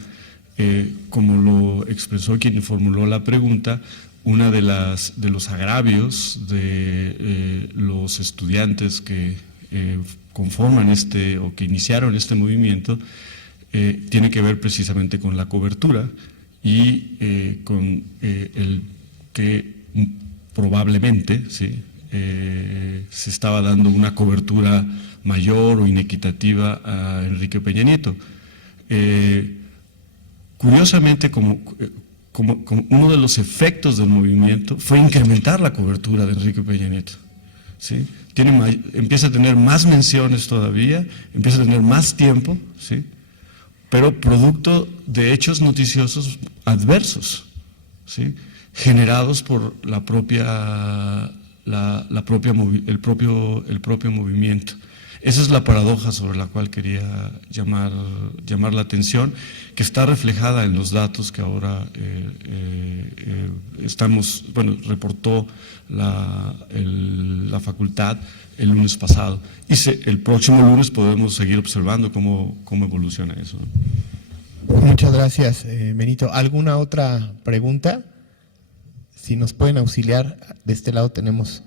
Como lo expresó quien formuló la pregunta, una de los agravios de los estudiantes que conforman o que iniciaron este movimiento tiene que ver precisamente con la cobertura y con el que probablemente ¿sí?, se estaba dando una cobertura mayor o inequitativa a Enrique Peña Nieto. Curiosamente, como uno de los efectos del movimiento fue incrementar la cobertura de Enrique Peña Nieto, ¿sí? Empieza a tener más menciones todavía, empieza a tener más tiempo, ¿sí?, pero producto de hechos noticiosos adversos, ¿sí?, generados por el propio movimiento. Esa es la paradoja sobre la cual quería llamar la atención, que está reflejada en los datos que ahora reportó la facultad el lunes pasado. Y el próximo lunes podemos seguir observando cómo evoluciona eso. Muchas gracias, Benito. ¿Alguna otra pregunta? Si nos pueden auxiliar, de este lado tenemos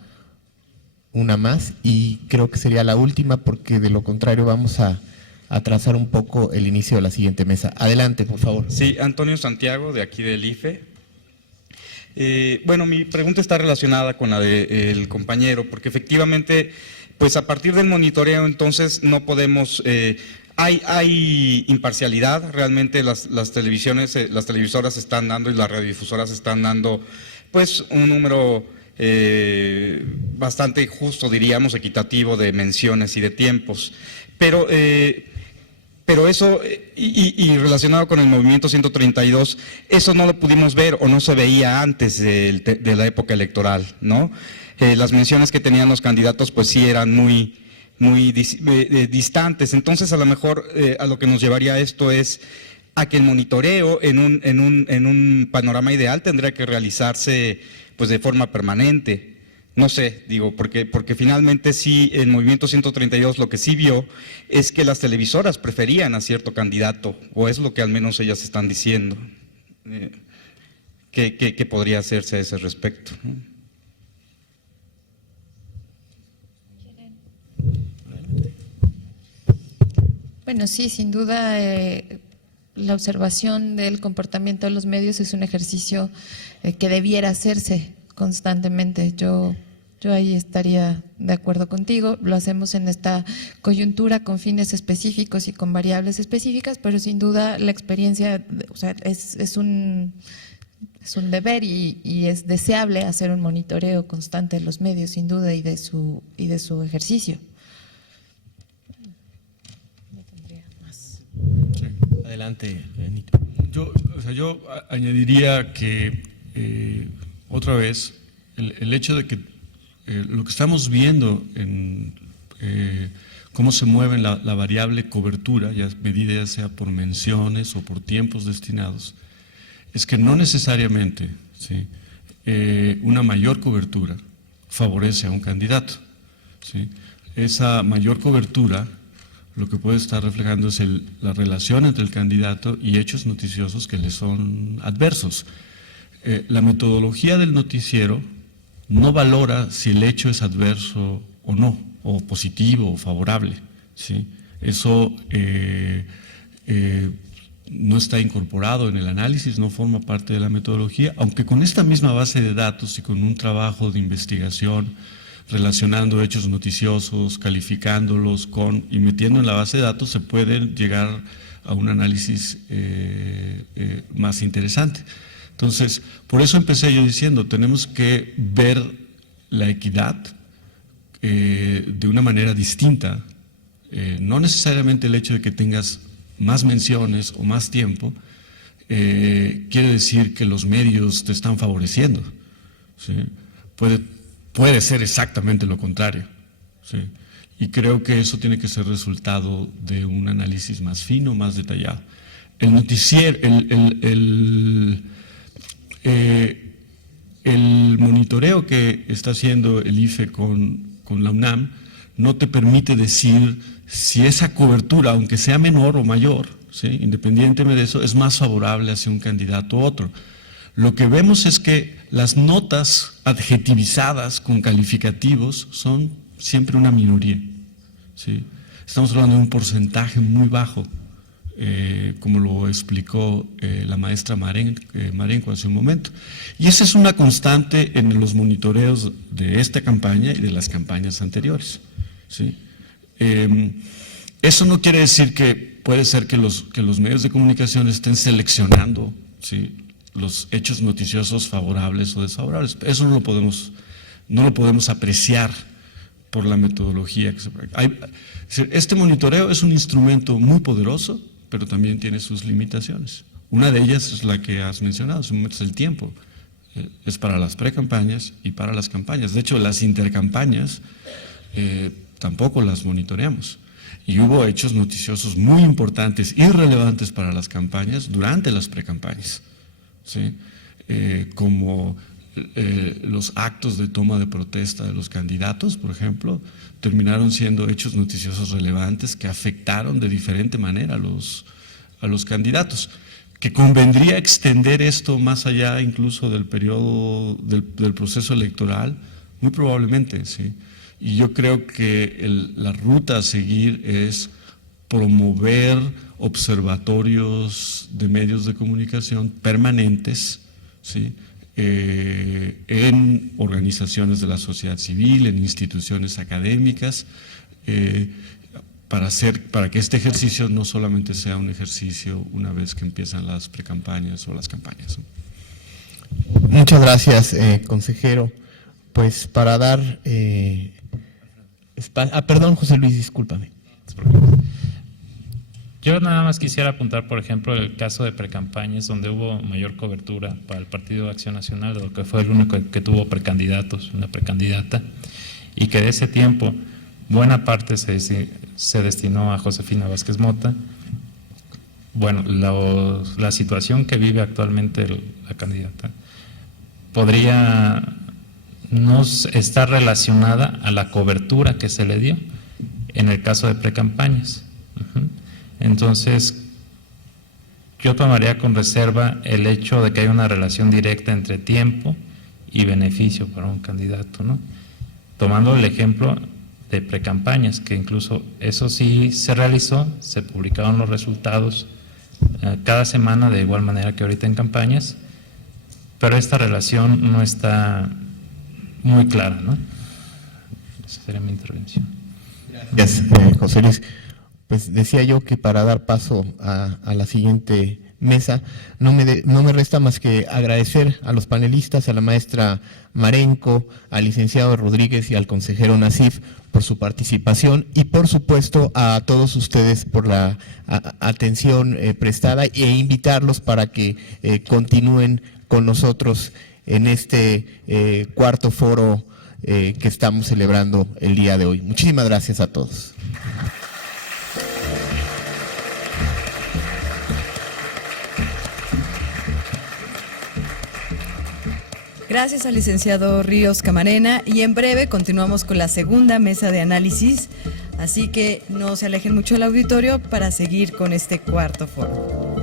una más y creo que sería la última porque de lo contrario vamos a atrasar un poco el inicio de la siguiente mesa. Adelante, por favor. Sí, Antonio Santiago, de aquí del IFE. Bueno, mi pregunta está relacionada con la del compañero, porque efectivamente, pues a partir del monitoreo entonces no podemos… Hay imparcialidad, realmente las televisoras están dando y las radiodifusoras están dando pues un número bastante justo, diríamos, equitativo de menciones y de tiempos. Pero eso, y relacionado con el movimiento 132, eso no lo pudimos ver o no se veía antes de la época electoral, ¿no? Las menciones que tenían los candidatos pues sí eran muy distantes. Entonces, a lo mejor a lo que nos llevaría esto es a que el monitoreo en un panorama ideal tendría que realizarse pues de forma permanente. No sé, digo, porque finalmente sí, el movimiento 132 lo que sí vio es que las televisoras preferían a cierto candidato, o es lo que al menos ellas están diciendo. ¿Qué podría hacerse a ese respecto? Bueno, sí, sin duda la observación del comportamiento de los medios es un ejercicio que debiera hacerse constantemente. Yo ahí estaría de acuerdo contigo. Lo hacemos en esta coyuntura con fines específicos y con variables específicas, pero sin duda la experiencia, o sea, es un deber y es deseable hacer un monitoreo constante de los medios, sin duda, y de su ejercicio. Sí. Adelante, Benito. Yo añadiría que otra vez el hecho de que lo que estamos viendo en cómo se mueve la variable cobertura, ya medida ya sea por menciones o por tiempos destinados, es que no necesariamente, ¿sí?, una mayor cobertura favorece a un candidato, ¿sí? Esa mayor cobertura lo que puede estar reflejando es la relación entre el candidato y hechos noticiosos que le son adversos. La metodología del noticiero no valora si el hecho es adverso o no, o positivo o favorable, ¿sí? Eso no está incorporado en el análisis, no forma parte de la metodología, aunque con esta misma base de datos y con un trabajo de investigación relacionando hechos noticiosos, calificándolos y metiendo en la base de datos, se puede llegar a un análisis más interesante. Entonces, por eso empecé yo diciendo, tenemos que ver la equidad de una manera distinta. No necesariamente el hecho de que tengas más menciones o más tiempo quiere decir que los medios te están favoreciendo, ¿sí? Puede ser exactamente lo contrario, ¿sí? Y creo que eso tiene que ser resultado de un análisis más fino, más detallado. El noticiero, el monitoreo que está haciendo el IFE con la UNAM no te permite decir si esa cobertura, aunque sea menor o mayor, ¿sí?, independientemente de eso, es más favorable hacia un candidato u otro. Lo que vemos es que las notas adjetivizadas con calificativos son siempre una minoría, ¿sí? Estamos hablando de un porcentaje muy bajo, como lo explicó la maestra Marenco hace un momento. Y esa es una constante en los monitoreos de esta campaña y de las campañas anteriores, ¿sí? Eso no quiere decir que puede ser que los medios de comunicación estén seleccionando, ¿sí?, los hechos noticiosos favorables o desfavorables. Eso no lo podemos apreciar por la metodología que se practica. Este monitoreo es un instrumento muy poderoso, pero también tiene sus limitaciones. Una de ellas es la que has mencionado, es el tiempo. Es para las precampañas y para las campañas. De hecho, las intercampañas tampoco las monitoreamos. Y hubo hechos noticiosos muy importantes y relevantes para las campañas durante las precampañas, ¿sí? Como los actos de toma de protesta de los candidatos, por ejemplo, terminaron siendo hechos noticiosos relevantes que afectaron de diferente manera a los candidatos. Que convendría extender esto más allá incluso del periodo del proceso electoral, muy probablemente, sí. Y yo creo que la ruta a seguir es promover observatorios de medios de comunicación permanentes, ¿sí?, en organizaciones de la sociedad civil, en instituciones académicas, para que este ejercicio no solamente sea un ejercicio una vez que empiezan las precampañas o las campañas. Muchas gracias, consejero. Pues para dar perdón, José Luis, discúlpame. Yo nada más quisiera apuntar, por ejemplo, el caso de precampañas, donde hubo mayor cobertura para el Partido de Acción Nacional, dado que fue el único que tuvo precandidatos, una precandidata, y que de ese tiempo buena parte se destinó a Josefina Vázquez Mota. Bueno, la situación que vive actualmente la candidata podría no estar relacionada a la cobertura que se le dio en el caso de precampañas. Entonces, yo tomaría con reserva el hecho de que hay una relación directa entre tiempo y beneficio para un candidato, ¿no? Tomando el ejemplo de precampañas, que incluso eso sí se realizó, se publicaron los resultados cada semana, de igual manera que ahorita en campañas, pero esta relación no está muy clara, ¿no? Esa sería mi intervención. Gracias, José Luis. Pues decía yo que para dar paso a la siguiente mesa, no me resta más que agradecer a los panelistas, a la maestra Marenco, al licenciado Rodríguez y al consejero Nasif por su participación, y por supuesto a todos ustedes por la atención prestada, e invitarlos para que continúen con nosotros en este cuarto foro que estamos celebrando el día de hoy. Muchísimas gracias a todos. Gracias al licenciado Ríos Camarena, y en breve continuamos con la segunda mesa de análisis, así que no se alejen mucho del auditorio para seguir con este cuarto foro.